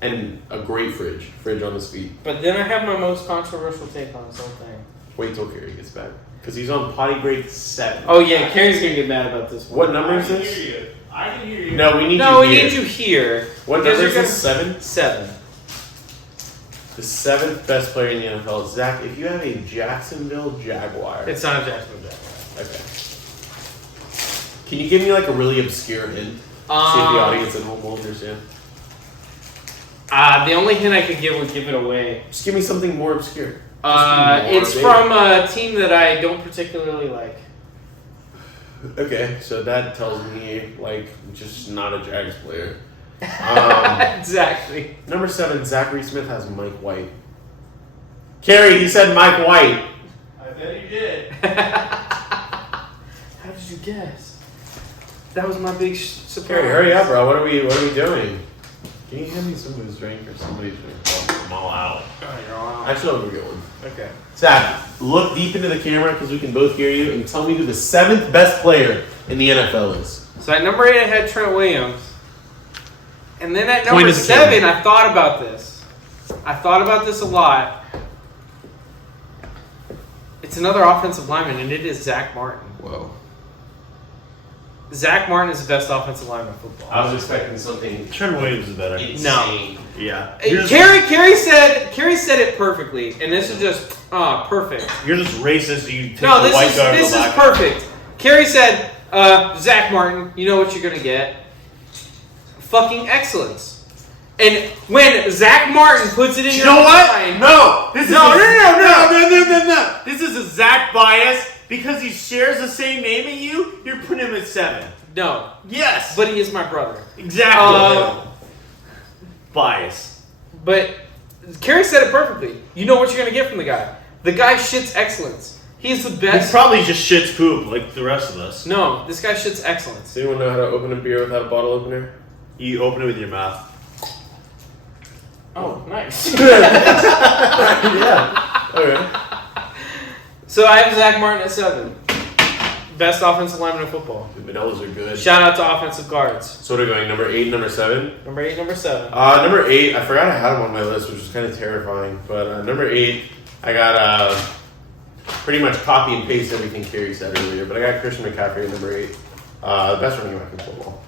And a great fridge. Fridge on his feet. But then I have my most controversial take on this whole thing. Wait till Kerry gets back. Because he's on potty break 7. Oh yeah, Kerry's gonna get mad about this one. What number is this? I can hear you. No, we need No, you we here. need you here. What Because number is you're this? 7? 7. The 7th best player in the NFL. Zach, if you have a Jacksonville Jaguar. It's not a Jacksonville Jaguar. Okay. Can you give me like a really obscure hint? See if the audience at home will understand. The only hint I could give would give it away. Just give me something more obscure. Just be It's more from a team that I don't particularly like. Okay, so that tells me like just not a Jags player. Exactly. Number 7, Zachary Smith has Mike White. Kerry, he said Mike White. I bet you did. How did you guess? That was my big surprise. Kerry, hurry up, bro. What are we doing? Can you hand me somebody's drink or somebody's drink? I'm all out. Oh, you're all out. Actually, I'll go get one. Okay. Zach, look deep into the camera because we can both hear you and tell me who the 7th best player in the NFL is. So at number 8, I had Trent Williams. And then at Point number of the 7, camera. I thought about this. I thought about this a lot. It's another offensive lineman, and it is Zach Martin. Whoa. Zach Martin is the best offensive lineman in football. I was expecting something Trent Williams is better. insane. Yeah. Kerry said it perfectly, and this is just perfect. You're just racist. You take No, the this white is guard this and the is black guard. perfect. Kerry said, Zach Martin, you know what you're gonna get. Fucking excellence. And when Zach Martin puts it in You your know what? mind, No. This is No. no. This is a Zach bias because he shares the same name as you. You're putting him at 7. No, Yes. but he is my brother. Exactly. Bias. But Kerry said it perfectly. You know what you're gonna get from the guy. The guy shits excellence. He's the He best. probably just shits poop like the rest of us. No, this guy shits excellence. Does anyone know how to open a beer without a bottle opener? You open it with your mouth. Oh, nice. Yeah. Okay. So I have Zach Martin at 7. Best offensive lineman in football. The Vanillas are good. Shout out to offensive guards. So what are we going? Number 8, number 7? Number 8, number 7. Number 8, I forgot I had him on my list, which was kind of terrifying. But number 8, I got pretty much copy and paste everything Kerry said earlier. But I got Christian McCaffrey at number 8. The best running back in football.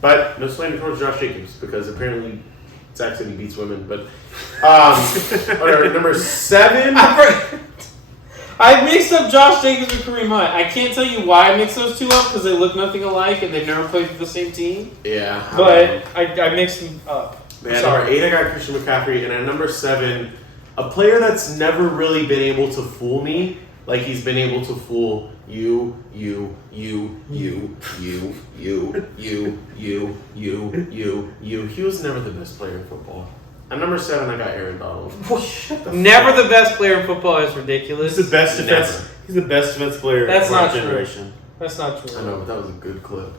But no slander towards Josh Jacobs because apparently Zach said he beats women. But whatever. Number 7. I mixed up Josh Jacobs and Kareem Hunt. I can't tell you why I mixed those two up because they look nothing alike and they've never played for the same team. Yeah. But I mixed them up. Man, number 8, I got Christian McCaffrey, and at number 7, a player that's never really been able to fool me, like he's been able to fool you. He was never the best player in football. At number 7, I got Aaron Donald. Never the best player in football is ridiculous. He's the best defense. Never. He's the best defense player That's of our not true. generation. That's not true. I know, but that was a good clip.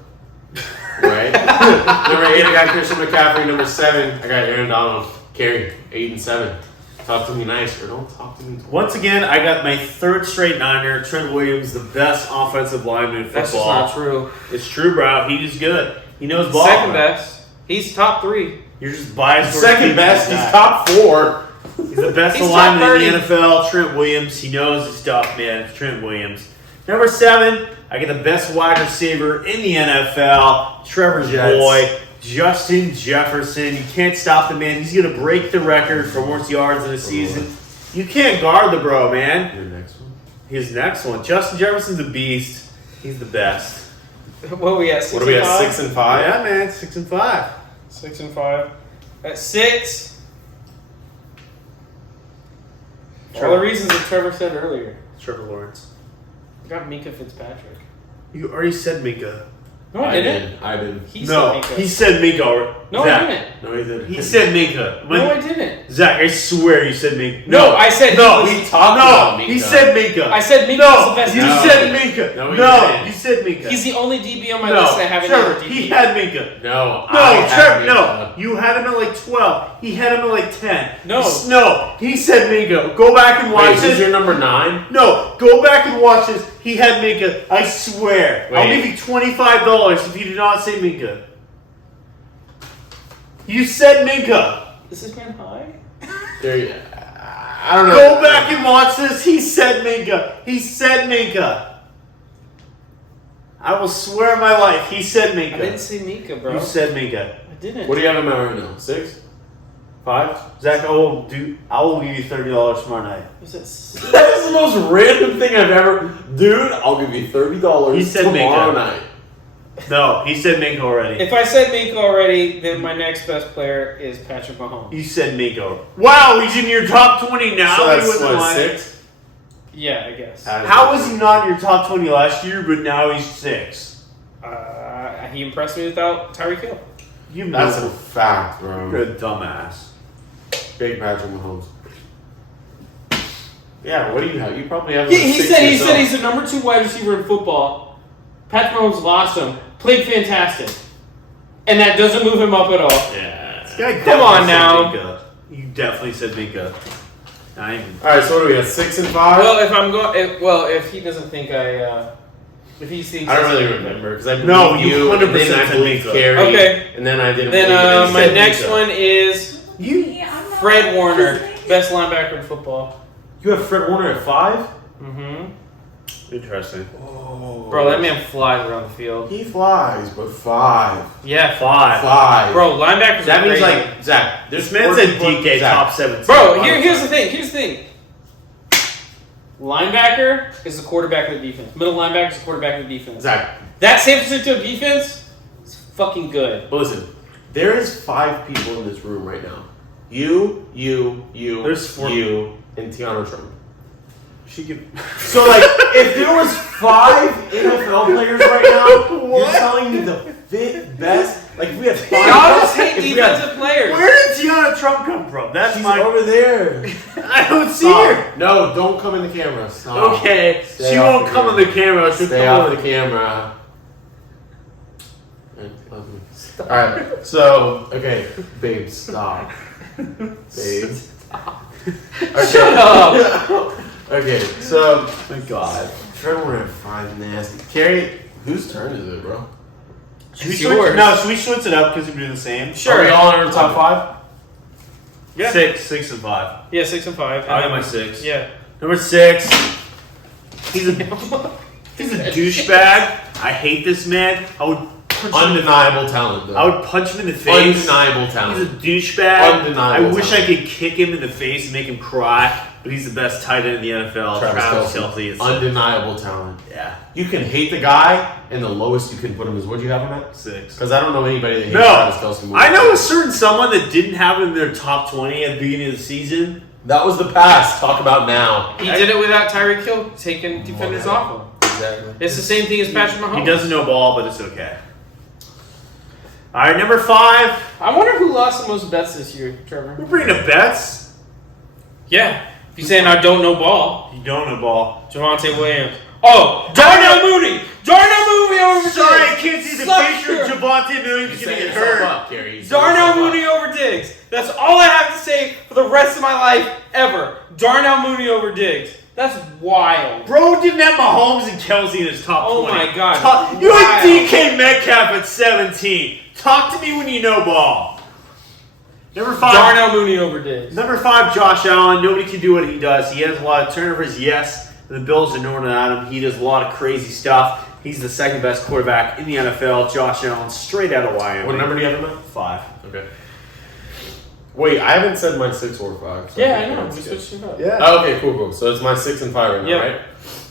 Right? Number 8, I got Christian McCaffrey. Number 7, I got Aaron Donald. Kerry, 8 and 7. Talk to me nice, or don't talk to me twice. Once again, I got my 3rd straight Niner. Trent Williams, the best offensive lineman in football. That's just not true. It's true, bro. He is good. He knows ball. Second best. He's top 3. You're just biased. towards Second people best, like he's that. top 4. He's the best He's lineman top in the 30. NFL. Trent Williams. He knows his stuff, man. It's Trent Williams. Number 7, I get the best wide receiver in the NFL. Trevor's Jets. boy, Justin Jefferson. You can't stop the man. He's going to break the record for most yards in a season. You can't guard the bro, man. Your next one. His next one. Justin Jefferson's a beast. He's the best. What are we at? 6 What are we and at, 5? 6 and 5? Yeah, man. 6 and 5. 6 and 5. At 6. All the reasons that Trevor said earlier. Trevor Lawrence. I got Minka Fitzpatrick. You already said Minka. No, I didn't. I did. He No, said Minka. he said Minka already. No, Zach, I didn't. No, he did. He said Minka. No, I didn't. Zach, I swear you said Minka. No, I said no. he we was, talked about Minka. He said Minka. I said Minka's no, the best. you No. said Minka. No, he No, didn't. you said Minka. He's the only DB on my no, list that I haven't Trevor, named DB. he had Minka. No, No, I had Trevor, Minka. no. You had him at like 12. He had him at like 10. No. No, he said Minka. Go back and watch Wait, this is your this. number 9? No, go back and watch this. He had Minka. I swear. I'll Wait. give you $25 if you do not say Minka. You said Minka. This has been high? There, I don't know. Go back and watch this. He said Minka. He said Minka. I will swear on my life. He said I Minka. didn't say Minka, bro. You said Minka. I didn't. What do you have in mind right now? 6? 5? Zach, I will give you $30 tomorrow night. Was it 6? That is the most random thing I've ever. Dude, I'll give you $30 He said tomorrow Minka. night. No, he said Minka already. If I said Minka already, then my next best player is Patrick Mahomes. You said Minka. Wow, he's in your top 20 now. So He that's wasn't what, lying. 6? Yeah, I guess. How was he not in your top 20 last year, but now he's 6? He impressed me without Tyreek Hill. You That's a know, fact, bro. you're a dumbass. Big Patrick Mahomes. Yeah, what do you have? You probably have. He six said yourself. he's the number 2 wide receiver in football. Patrick Mahomes lost him. played fantastic. And that doesn't move him up at all. Yeah. This guy Come on definitely said now. Minka. You definitely said Minka. Not even. All right, so what are we at? 6 and 5. Well, if I'm going, if he doesn't think if he thinks, I don't really remember because I believe No, you, you and 100% then I said believe Minka. Kerry, Okay. and then I didn't. then believe my it. next Minka. one is You Fred Warner, best linebacker in football. You have Fred Warner at 5. Mm-hmm. Interesting. Oh, Bro, that man flies around the field. He flies, but 5. Yeah, 5. bro, linebackers. That are means crazy. like Zach. This man said DK Zach. top 7. Bro, here's the thing. Linebacker is the quarterback of the defense. Middle linebacker is the quarterback of the defense. Zach. That San Francisco defense is fucking good. But listen, there is 5 people in this room right now. You, There's 4. you, and Tiana Trump. She could. So like, if there was 5 NFL players right now, you're telling me the 5th best? Like if we had 5. Y'all just hate if we had- defensive players. Where did Tiana Trump come from? That's She's my. over there. I don't see Stop. her. No, don't come in the camera. Stop. Okay, Stay she off won't the come on the camera. She'll Stay come off on the camera. Alright, so, okay, babe, stop. Babe. Okay. Shut up. Okay, so, My God. Trevor, we're at 5 nasty. Carrie, whose turn is it, bro? Should we It's switch? yours. No, should we switch it up because we do the same? Sure. Are we all in our top 5? Yeah. 6 and 5. Yeah, 6 and 5. I got my 6. Yeah. Number 6. He's a douchebag. I hate this man. I would punch him. Undeniable talent, though. I would punch him in the face. Undeniable He's a talent. douchebag. Undeniable I wish talent. I could kick him in the face and make him cry. But he's the best tight end in the NFL. Travis Kelce. is Undeniable talent. yeah, You can hate the guy, and the lowest you can put him is, what'd you have him at? 6. Because I don't know anybody that hates No, Travis Kelce more. I know a certain someone that didn't have him in their top 20 at the beginning of the season. That was the past. Talk about now. He did it without Tyreek Hill taking defenders off him. Exactly. It's the same thing as Patrick Mahomes. He doesn't know ball, but it's okay. All right, number 5. I wonder who lost the most bets this year, Trevor. We're bringing up bets. Yeah. If you're saying I don't know ball, You don't know ball. Javonte Williams. Oh, Darnell Mooney! Darnell Mooney over Sorry, I Diggs! can't see the Sucker. picture of Javonte Williams You getting set get yourself hurt. up, Kerry. You set Darnell yourself up. Mooney over Diggs. That's all I have to say for the rest of my life ever. Darnell Mooney over Diggs. That's wild. Bro didn't have Mahomes and Kelsey in his top Oh 20. my God. You had Wild. DK Metcalf at 17. Talk to me when you know ball. Number 5. Darnell Mooney over Diggs. Number 5, Josh Allen. Nobody can do what he does. He has a lot of turnovers, yes. The Bills are known at him. He does a lot of crazy stuff. He's the second best quarterback in the NFL. Josh Allen, straight out of Wyoming. What number do you have him at? 5. Okay. Wait, I haven't said my 6 or 5. So Yeah, I know. that's We good. switched it up. Yeah. Oh, okay, cool. So it's my 6 and 5 right now, Yeah. right?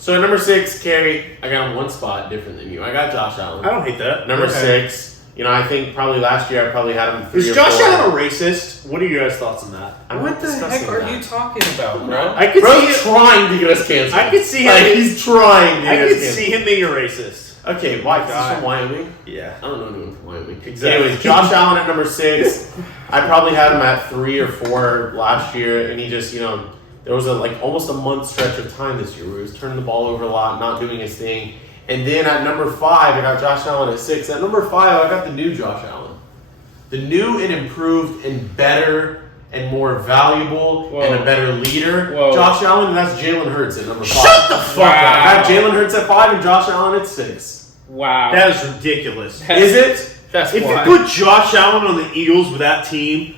So at number 6, Kerry, I got him one spot different than you. I got Josh Allen. I don't hate that. Number Okay. 6, I think probably last year I probably had him 3 Is or Josh 4. Allen a racist? What are your guys' thoughts on that? I'm What not the discussing heck are that. you talking about, bro? I could Bro's see him. trying to get us canceled. I could see him- Like, he's trying to I get us could canceled. see him being a racist. Okay, why? 'Cause he's God. from Wyoming? Yeah. I don't know anyone from Wyoming. Exactly. Anyways, Josh Allen at number 6. I probably had him at 3 or 4 last year, and he just, there was almost a month stretch of time this year where he was turning the ball over a lot, not doing his thing. And then at number 5, I got Josh Allen at 6. At number 5, I got the new Josh Allen. The new and improved and better and more valuable Whoa. and a better leader. Whoa. Josh Allen, and that's Jalen Hurts at number 5. Shut the fuck Wow. up. I got Jalen Hurts at 5 and Josh Allen at 6. Wow. That is ridiculous. Is it? That's If you wild. put Josh Allen on the Eagles with that team,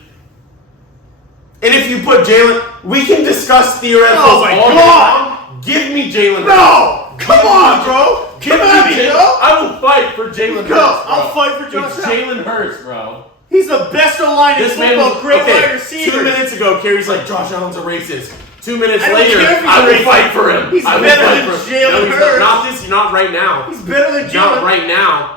And if you put Jalen, we can discuss theoreticals Oh my all day God. long. Give me Jalen Hurts. no! Come on, bro! Give Come me at me, Jalen. bro! I will fight for Jalen Go! Hurts. Bro. I'll fight for It's Josh Allen. Jalen Hurts, bro. He's the best O-line in This man football. was Great okay. wide receiver. 2 minutes ago, Kerry's like, Josh Allen's a racist. 2 minutes I don't later, care if he's I a will racist. fight for him. He's I will better fight than for him. Jalen No, he's Hurts. not right now. He's better than Not Jalen. right now.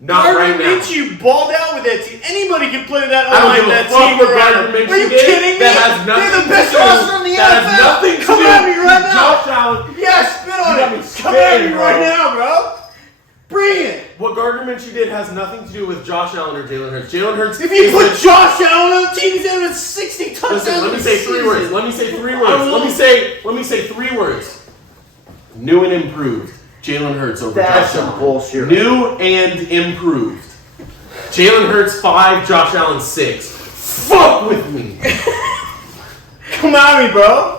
Not right Gardner now. Minshew balled out with that team. Anybody can play that I don't O-line give in a that fuck team. what around. Gardner Minshew Are you did. kidding me? That has nothing They're the best to do. roster in the That NFL. has nothing to Come do at me right with now. Josh Allen. Yeah, spit on You got me it. Come at scared, me bro. right now, bro. Bring it. What Gardner Minshew did has nothing to do with Josh Allen or Jalen Hurts. Jalen Hurts. If you is put the- Josh Allen on the team, he's having 60 touchdowns. Listen, let me this say 3 season. words. Let me say 3 words. Let me say 3 words. New and improved. Jalen Hurts over That's Josh some Allen. bullshit. New and improved. Jalen Hurts 5, Josh Allen 6. Fuck with me. Come at me, bro.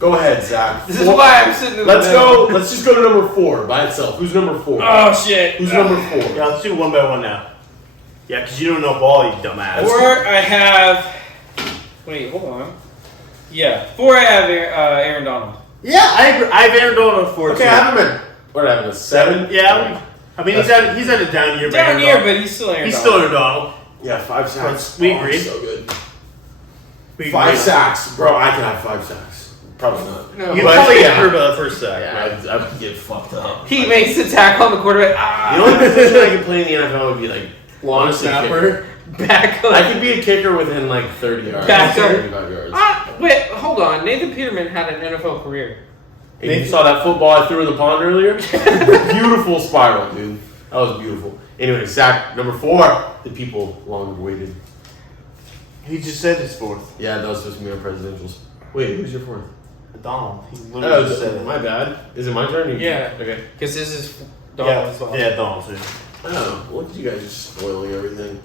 Go ahead, Zach. This is why I'm sitting in the Let's middle. go. Let's just go to number 4 by itself. Who's number 4? Oh, shit. Who's number 4? Yeah, let's do one by one now. Yeah, because you don't know ball, you dumbass. 4, I have... Wait, hold on. Yeah, 4, I have Aaron Donald. Yeah, I agree. I have Aaron Donald at 4 Okay, too. I have him at, what, I have him at 7? Yeah, I mean he's had a down year. Down year, but he's still Aaron he's Donald. still Aaron Donald. Yeah, 5 sacks. We Oh, agree. So good. We 5 agree. sacks. Bro, I can have 5 sacks. Probably not. No. You But probably yeah. get hurt by the first sack. Yeah, I would get fucked up. He makes the tackle on the quarterback. The only position I could play in the NFL would be like long snapper. Back up. I could be a kicker within like 30 yards. Back up. 35 yards. Wait, hold on. Nathan Peterman had an NFL career. Hey, you saw that football I threw in the pond earlier? Beautiful spiral, dude. That was beautiful. Anyway, Zach, number 4, the people long awaited. He just said his 4th. Yeah, that was supposed to be our presidentials. Wait, who's your 4th? Donald. He literally just said it. My bad. Is it my turn? Yeah. Okay. Because this is Donald as well. Yeah, Donald too. Oh, look at you guys just spoiling everything.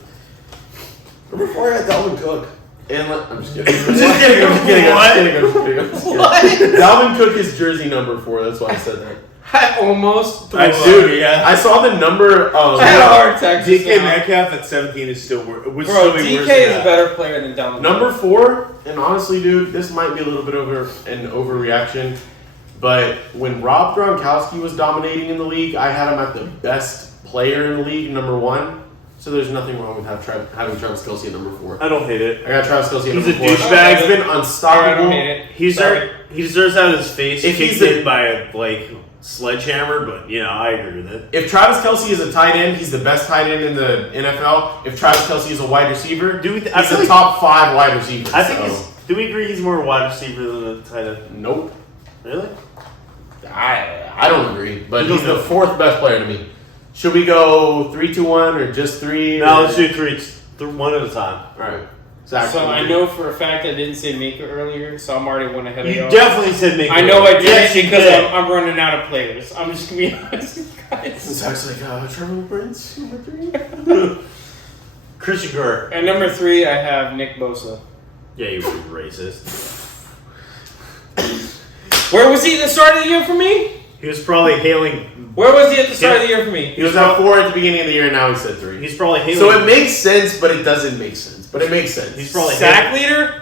Number 4, I had Dalvin Cook. And I'm just kidding. I'm just kidding. Dalvin Cook is jersey number 4. That's why I said that. I almost threw up. Dude, I saw the number. I had a heart attack. just DK now. Metcalf at 17 is still worse. Bro, DK is a better player than Donald. Number 4, and honestly, dude, this might be a little bit over an overreaction, but when Rob Gronkowski was dominating in the league, I had him at the best player in the league, number 1. So there's nothing wrong with having Travis Kelce at number 4. I don't hate it. I got Travis Kelce at He's number a 4. douchebag. He's been Alright, I unstoppable. don't hate it. He deserves to have his face If he's kicked in by a sledgehammer, but I agree with it. If Travis Kelce is a tight end, he's the best tight end in the NFL. If Travis Kelce is a wide receiver, I he's feel a like- top 5 wide receiver. I think so. do we agree he's more a wide receiver than a tight end? Nope. Really? I don't agree, but You he's don't the know. 4th best player to me. Should we go 3-2-1 or just 3? No, let's do 3. One at a time. All right. Zach, So I know for a fact I didn't say Mika earlier, so I'm already one ahead of You y'all. definitely said make. I know I did Yes, you because did. I'm running out of players. I'm just gonna be honest with you guys. Zach's like, Trevor Prince, number 3. Christian Gurr. At number 3, I have Nick Bosa. Yeah, you were racist. Where was he at the start of the year for me? He was probably hailing. Where was he at the start of the year for me? He was at 4 at the beginning of the year, and now he said 3. He's probably hailing. So it makes sense, but it doesn't make sense. But it makes sense. He's probably Sack leader?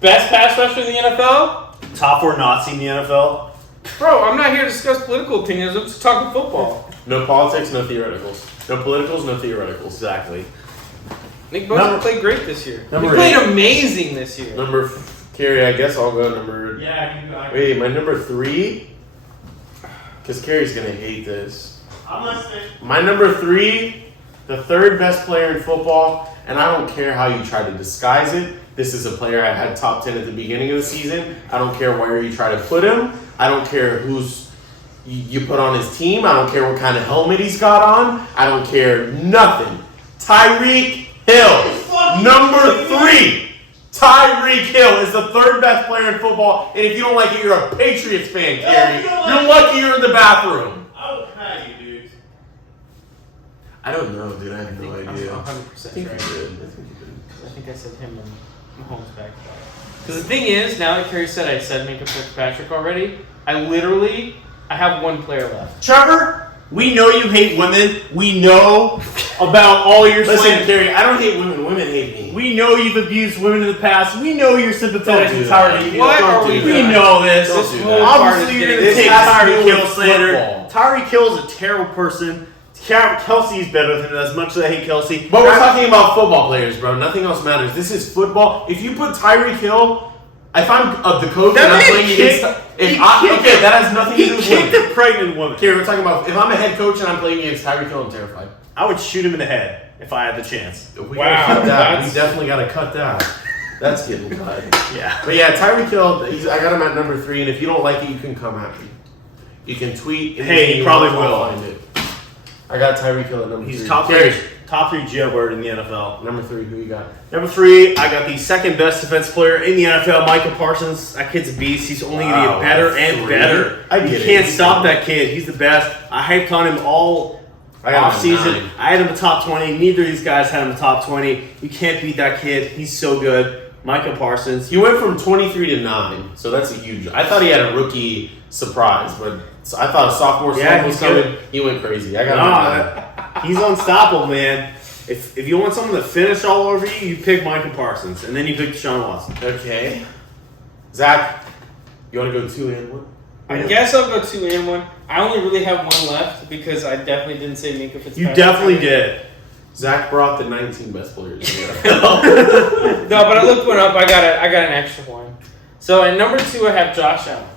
Best pass rusher in the NFL? top 4 Nazi in the NFL. Bro, I'm not here to discuss political opinions. I'm just talking football. No politics, no theoreticals. No politicals, no theoreticals. Exactly. Nick Bosa Number- played great this year. He Number played 8. amazing this year. Carrie, I guess I'll go number. Yeah, you got Wait, my number 3? Because Carrie's going to hate this. I'm listening. My number 3, the 3rd best player in football, and I don't care how you try to disguise it. This is a player I had top 10 at the beginning of the season. I don't care where you try to put him. I don't care who's you put on his team. I don't care what kind of helmet he's got on. I don't care nothing. Tyreek Hill, number 3. Tyreek Hill is the 3rd best player in football, and if you don't like it, you're a Patriots fan, Kerry. You're lucky you're in the bathroom. Oh, Patty, dude. I don't know, dude. I have no I'm idea. 100% I think right. you did. I think you did. I think I said him and Mahomes back. Because the thing is, now that Kerry said I said Minka Fitzpatrick already, I have one player left. Trevor, we know you hate women. We know about all your Listen, slander. Kerry, I don't hate women. Women hate me. We know you've abused women in the past. We know you're sympathetic Don't do to that. Tyreek Hill. What Don't are do we that. We doing? know this. Don't This do whole that. part is Obviously, you're getting- going to This take has to do Tyreek with Hill slander. football. Tyreek Hill is a terrible person. Kelsey's better than him, as much as I hate Kelsey. But we're talking about football players, bro. Nothing else matters. This is football. If you put Tyreek Hill, if I'm the coach That and I'm man playing against, kicked- that has nothing to do He with kicked women. a pregnant woman. Kerry, we're talking about if I'm a head coach and I'm playing against Tyreek Hill, I'm terrified. I would shoot him in the head if I had the chance. We Wow, gotta cut that. that's- We definitely gotta cut that. That's getting cut. Yeah. But yeah, Tyreek Hill, I got him at number 3, and if you don't like it, you can come at me. You can tweet. Hey, he anything probably you want, will. I'll find it. I got Tyreek Hill at number 3. He's top Kerry, top 3 jailbird in the NFL. Number 3, who you got? Number 3, I got the second best defense player in the NFL, Micah Parsons. That kid's a beast. He's only going to get better and better. You can't stop that kid. He's the best. I hyped on him all off season. I had him in the top 20. Neither of these guys had him in the top 20. You can't beat that kid. He's so good. Micah Parsons. He went from 23 to 9, so that's a huge. I thought he had a rookie surprise, but I thought a sophomore slump was coming. He went crazy. I got he's unstoppable, man. If you want someone to finish all over you, you pick Micah Parsons, and then you pick Deshaun Watson. Okay. Zach, you want to go 2 and 1? I guess I'll go 2 and 1. I only really have one left because I definitely didn't say Minka Fitzpatrick. You definitely did. Zach brought the 19 best players in the NFL. No, but I looked one up. I got an extra one. So at number 2, I have Josh Allen.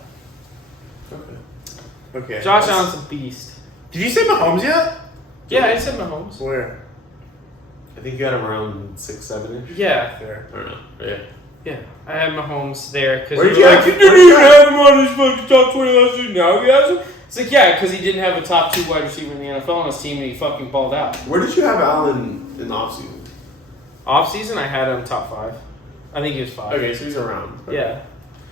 Okay. Josh Allen's a beast. Did you say Mahomes yet? Yeah, I said Mahomes. Where? I think you got him around 6, 7-ish. Yeah. There. I don't know. Yeah. Yeah, I had Mahomes there because Where did you have- you didn't even have him on his fucking top 20 last year. Now he has him. It's like, yeah, because he didn't have a top 2 wide receiver in the NFL on his team, and he fucking balled out. Where did you have Allen in the offseason? Off season, I had him top 5. I think he was 5. Okay, so he's around. Okay. Yeah.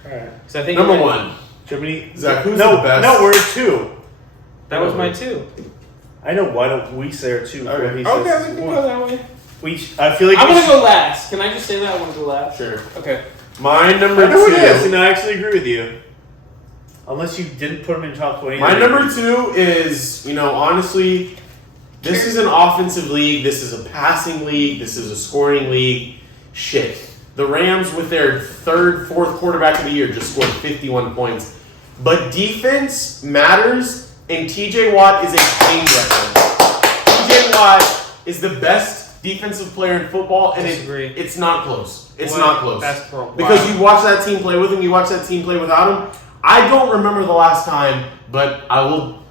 All right. So I think Number he went- 1. Germany. Zach, who's no, the best? No, we're 2. That was my 2. I know. Why don't we say our 2? Okay. Okay, we can go that way. I feel like I'm gonna go last. Can I just say that? I want to go last. Sure. Okay. My number I know it 2. is, and I actually agree with you. Unless you didn't put him in top 20. My number 2 is, honestly, this is an offensive league. This is a passing league. This is a scoring league. Shit. The Rams, with their 3rd, 4th quarterback of the year, just scored 51 points. But defense matters, and TJ Watt is a clean record. TJ Watt is the best defensive player in football, and it's not close. It's not close. That's pro. Because you watch that team play with him, you watch that team play without him. I don't remember the last time, but I will,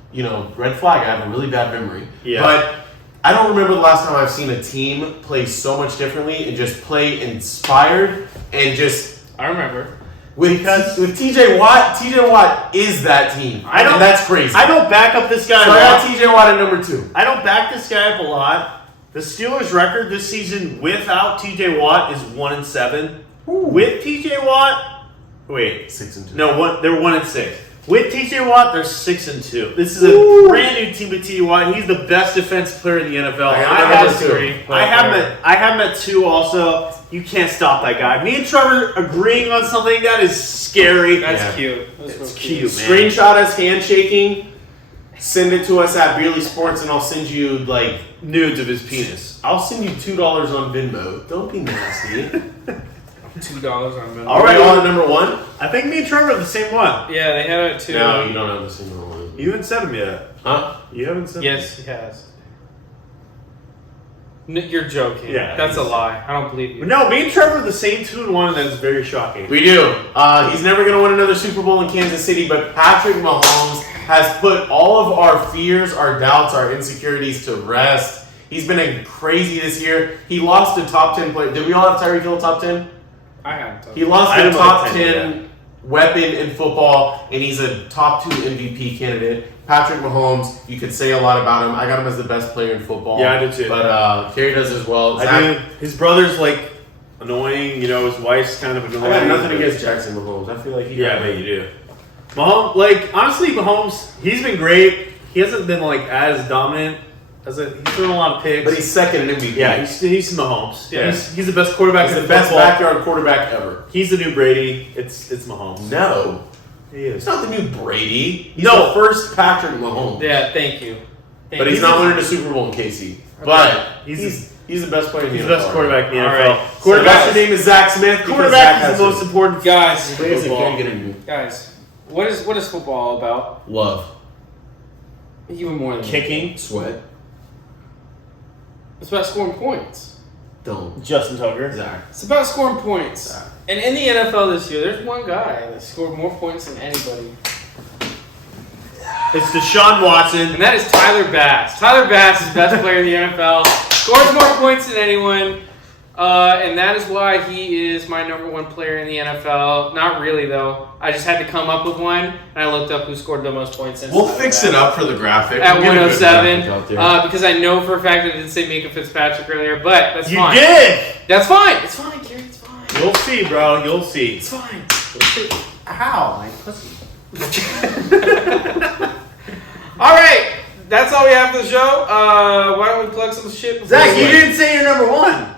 red flag, I have a really bad memory. Yeah. But I don't remember the last time I've seen a team play so much differently and just play inspired and just... I remember. With TJ Watt is that team. And that's crazy. I don't back up this guy So a I got lot. TJ Watt at number 2. I don't back this guy up a lot. The Steelers' record this season without TJ Watt is 1-7. With TJ Watt, wait, 6-2. no, they're 1-6. With TJ Watt, they're 6-2. This is a brand new team with TJ Watt. He's the best defensive player in the NFL. I have him at 2 also. You can't stop that guy. Me and Trevor agreeing on something that is scary. That's cute. It's cute, man. Screenshot us handshaking. Send it to us at Beerly Sports, and I'll send you Nudes of his penis. I'll send you $2 on Venmo. Don't be nasty. $2 on Venmo. All right, on to number 1. I think me and Trevor are the same one. Yeah, they had it too. No, you don't have the same one. You haven't said him yet. Huh? You haven't said him. Yes, he has. You're joking. Yeah, That's a lie. I don't believe you. No, me and Trevor are the same 2-1, and that's very shocking. We do. He's never going to win another Super Bowl in Kansas City, but Patrick Mahomes has put all of our fears, our doubts, our insecurities to rest. He's been crazy this year. He lost a top 10 player. Did we all have Tyreek Hill top 10? I have. He lost I the have top like 10 weapon in football, and he's a top 2 MVP candidate. Patrick Mahomes, you could say a lot about him. I got him as the best player in football. Yeah, I did too. But Kerry does as well. I do. His brother's annoying. His wife's kind of annoying. I got nothing against Jackson Mahomes. I feel like he. Yeah, but you do. Mahomes, honestly, Mahomes, he's been great. He hasn't been as dominant he's thrown a lot of picks. But he's second in MVP. Yeah, he's Mahomes. Yeah. He's the best quarterback. He's in the best football. backyard quarterback ever. He's the new Brady. It's Mahomes. No. He is. It's not the new Brady. He's the first Patrick Mahomes. Yeah, thank you. But he's not winning a Super Bowl in KC. But he's the best player in the NFL. He's the best quarterback in the All NFL. right. Quarterback's name is Zach Smith. Quarterback is the most important. Guys, Guys, what is football all about? love, Even more than Kicking. sweat, It's about scoring points. don't. Justin Tucker. Zach. It's about scoring points. And in the NFL this year, there's one guy that scored more points than anybody. It's Deshaun Watson. And that is Tyler Bass. Tyler Bass is the best player in the NFL. Scores more points than anyone. And that is why he is my number one player in the NFL. Not really, though. I just had to come up with one, and I looked up who scored the most points. We'll fix it up for the graphic. At We'll get a good 107, graphic out there. because I know for a fact I didn't say Mika Fitzpatrick earlier, but that's You fine. did! That's fine. It's fine, Kerry. It's fine. You'll see, bro. You'll see. It's fine. Ow, my pussy. All right. That's all we have for the show. Why don't we plug some shit? before Zach, we- you didn't say you're number one.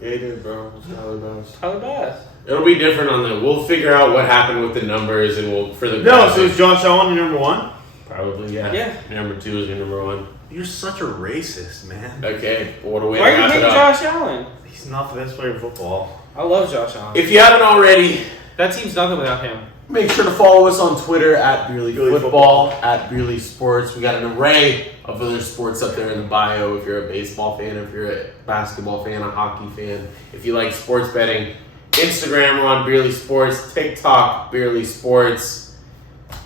Yeah, you did, bro. Tyler Bass. Tyler Bass. It'll be different on the. We'll figure out what happened with the numbers, and we'll for the. No, graphic. so is Josh Allen your number one? Probably, yeah. Yeah. Number 2 is your number 1. You're such a racist, man. Okay, well, what do we Why are you wrap it hating up? Josh Allen? He's not the best player in football. I love Josh Allen. If you haven't already, That team's nothing without him. make sure to follow us on Twitter at Beerly Beerly Football, at Beerly Sports. We got an array of other sports up there in the bio. If you're a baseball fan, if you're a basketball fan, a hockey fan, if you like sports betting, Instagram, we're on Beerly Sports, TikTok, Beerly Sports.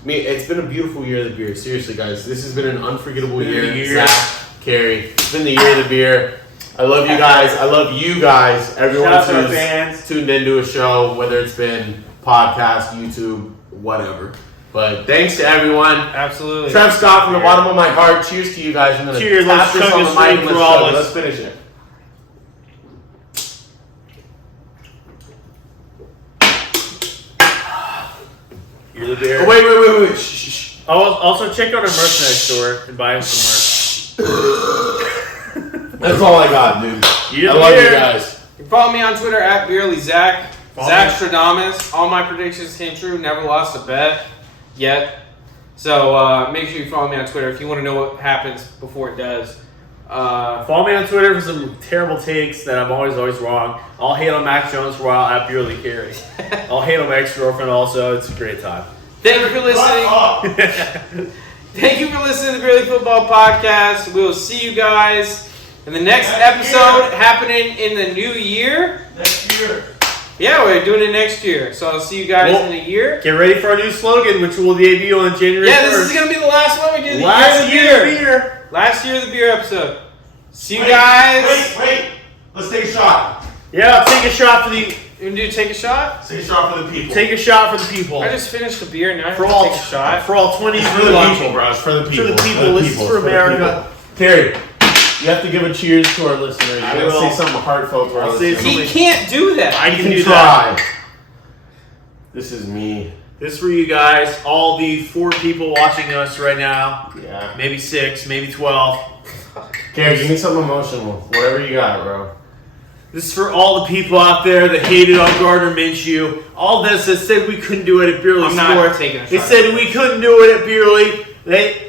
It's been a beautiful year of the beer. Seriously, guys, this has been an unforgettable year. Zach, Kerry, it's been the year of the beer. I love you guys. I love you guys. Everyone Shout out to our who's fans. tuned into a show, whether it's been podcast, YouTube, whatever. But thanks to everyone. Absolutely. Trev Scott, from the bottom of my heart, cheers to you guys. I'm gonna Cheers, tap let's this chug on this the mic drink and for let's all chug it. of us. Let's finish it. You're the beer. Oh, wait. Shh. Also, check out our merchandise store and buy some That's all I got, dude. merch. You're I the love beer. you guys. You can follow me on Twitter at BeerlyZach. Follow Zach me. Stradamus. All my predictions came true. Never lost a bet yet. So make sure you follow me on Twitter if you want to know what happens before it does. Follow me on Twitter for some terrible takes that I'm always wrong. I'll hate on Max Jones for a while at Beerly Kerry. I'll hate on my ex-girlfriend also. It's a great time. Thank you for listening. Thank you for listening to the Beerly Football Podcast. We will see you guys in the next episode happening in the new year. Next year. Yeah, we're doing it next year. So I'll see you guys Well, in a year. Get ready for our new slogan, which will debut on January 1st. Yeah, this is going to be the last one we do. Last year beer. Last year of the beer episode. See you guys. Wait. Let's take a shot. Yeah, take a shot for the You want to do take a shot? Take a shot for the people. take a shot for the people. I just finished the beer. Now I have For to all take a shot. for all 20 It's for the people, bro. It's for the people. For the people. This is for America. Kerry, you have to give a cheers to our listeners. You I gotta will. say something heartfelt to our I'll say listeners. He can't do that. I You can can do that. try. This is me. This is for you guys, all the 4 people watching us right now. Yeah. Maybe 6, maybe 12. Kerry, give me something emotional. Whatever you got, bro. This is for all the people out there that hated on Gardner Minshew. All this that said we couldn't do it at Beerly I'm not Sports. taking a They shot. said we couldn't do it at Beerly.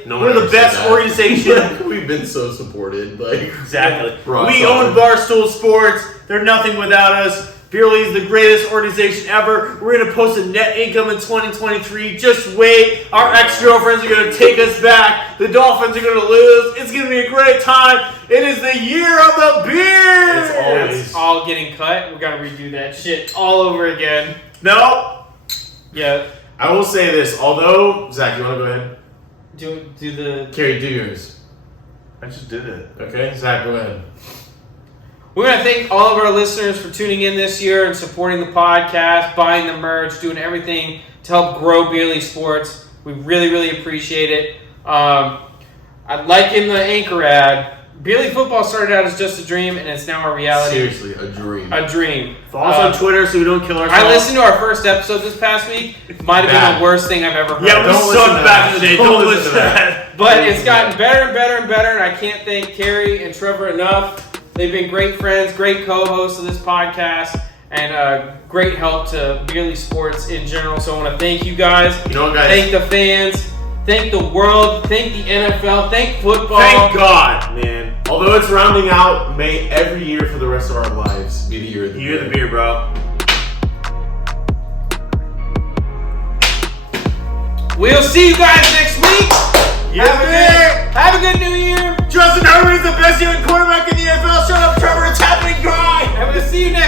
No We're one the ever said best that. organization. We've been so supported. Like Exactly. Bro, We sorry. own Barstool Sports. They're nothing without us. Beerly is the greatest organization ever. We're going to post a net income in 2023. Just wait. Our ex-girlfriends are going to take us back. The Dolphins are going to lose. It's going to be a great time. It is the year of the beer. It's always- It's all getting cut. We got to redo that shit all over again. No. Yeah. I will say this. Although Zach, you want to go ahead? Do the. Kerry, do yours. I just did it. Okay, Zach, go ahead. We're going to thank all of our listeners for tuning in this year and supporting the podcast, buying the merch, doing everything to help grow Beerly Sports. We really, really appreciate it. Like in the anchor ad, Beerly Football started out as just a dream, and it's now a reality. Seriously, a dream. A dream. Follow us on Twitter so we don't kill ourselves. I listened to our first episode this past week. Might have been Bad. the worst thing I've ever heard. Yeah, we Don't listen sucked to back that. in the day. Don't Don't listen listen to to that. that. But it's gotten better and better and better, and I can't thank Kerry and Trevor enough. They've been great friends, great co-hosts of this podcast, and great help to Beerly Sports in general. So I want to thank you guys. You know what, guys? Thank the fans. Thank the world. Thank the NFL. Thank football. Thank God, man. Although it's rounding out, may every year for the rest of our lives be the year of the You're beer. the beer, bro. We'll see you guys next week. Have a good New Year. Justin Herbert's the best young quarterback in the NFL. Shut up, Trevor. It's happening, guy. I'm going to see you next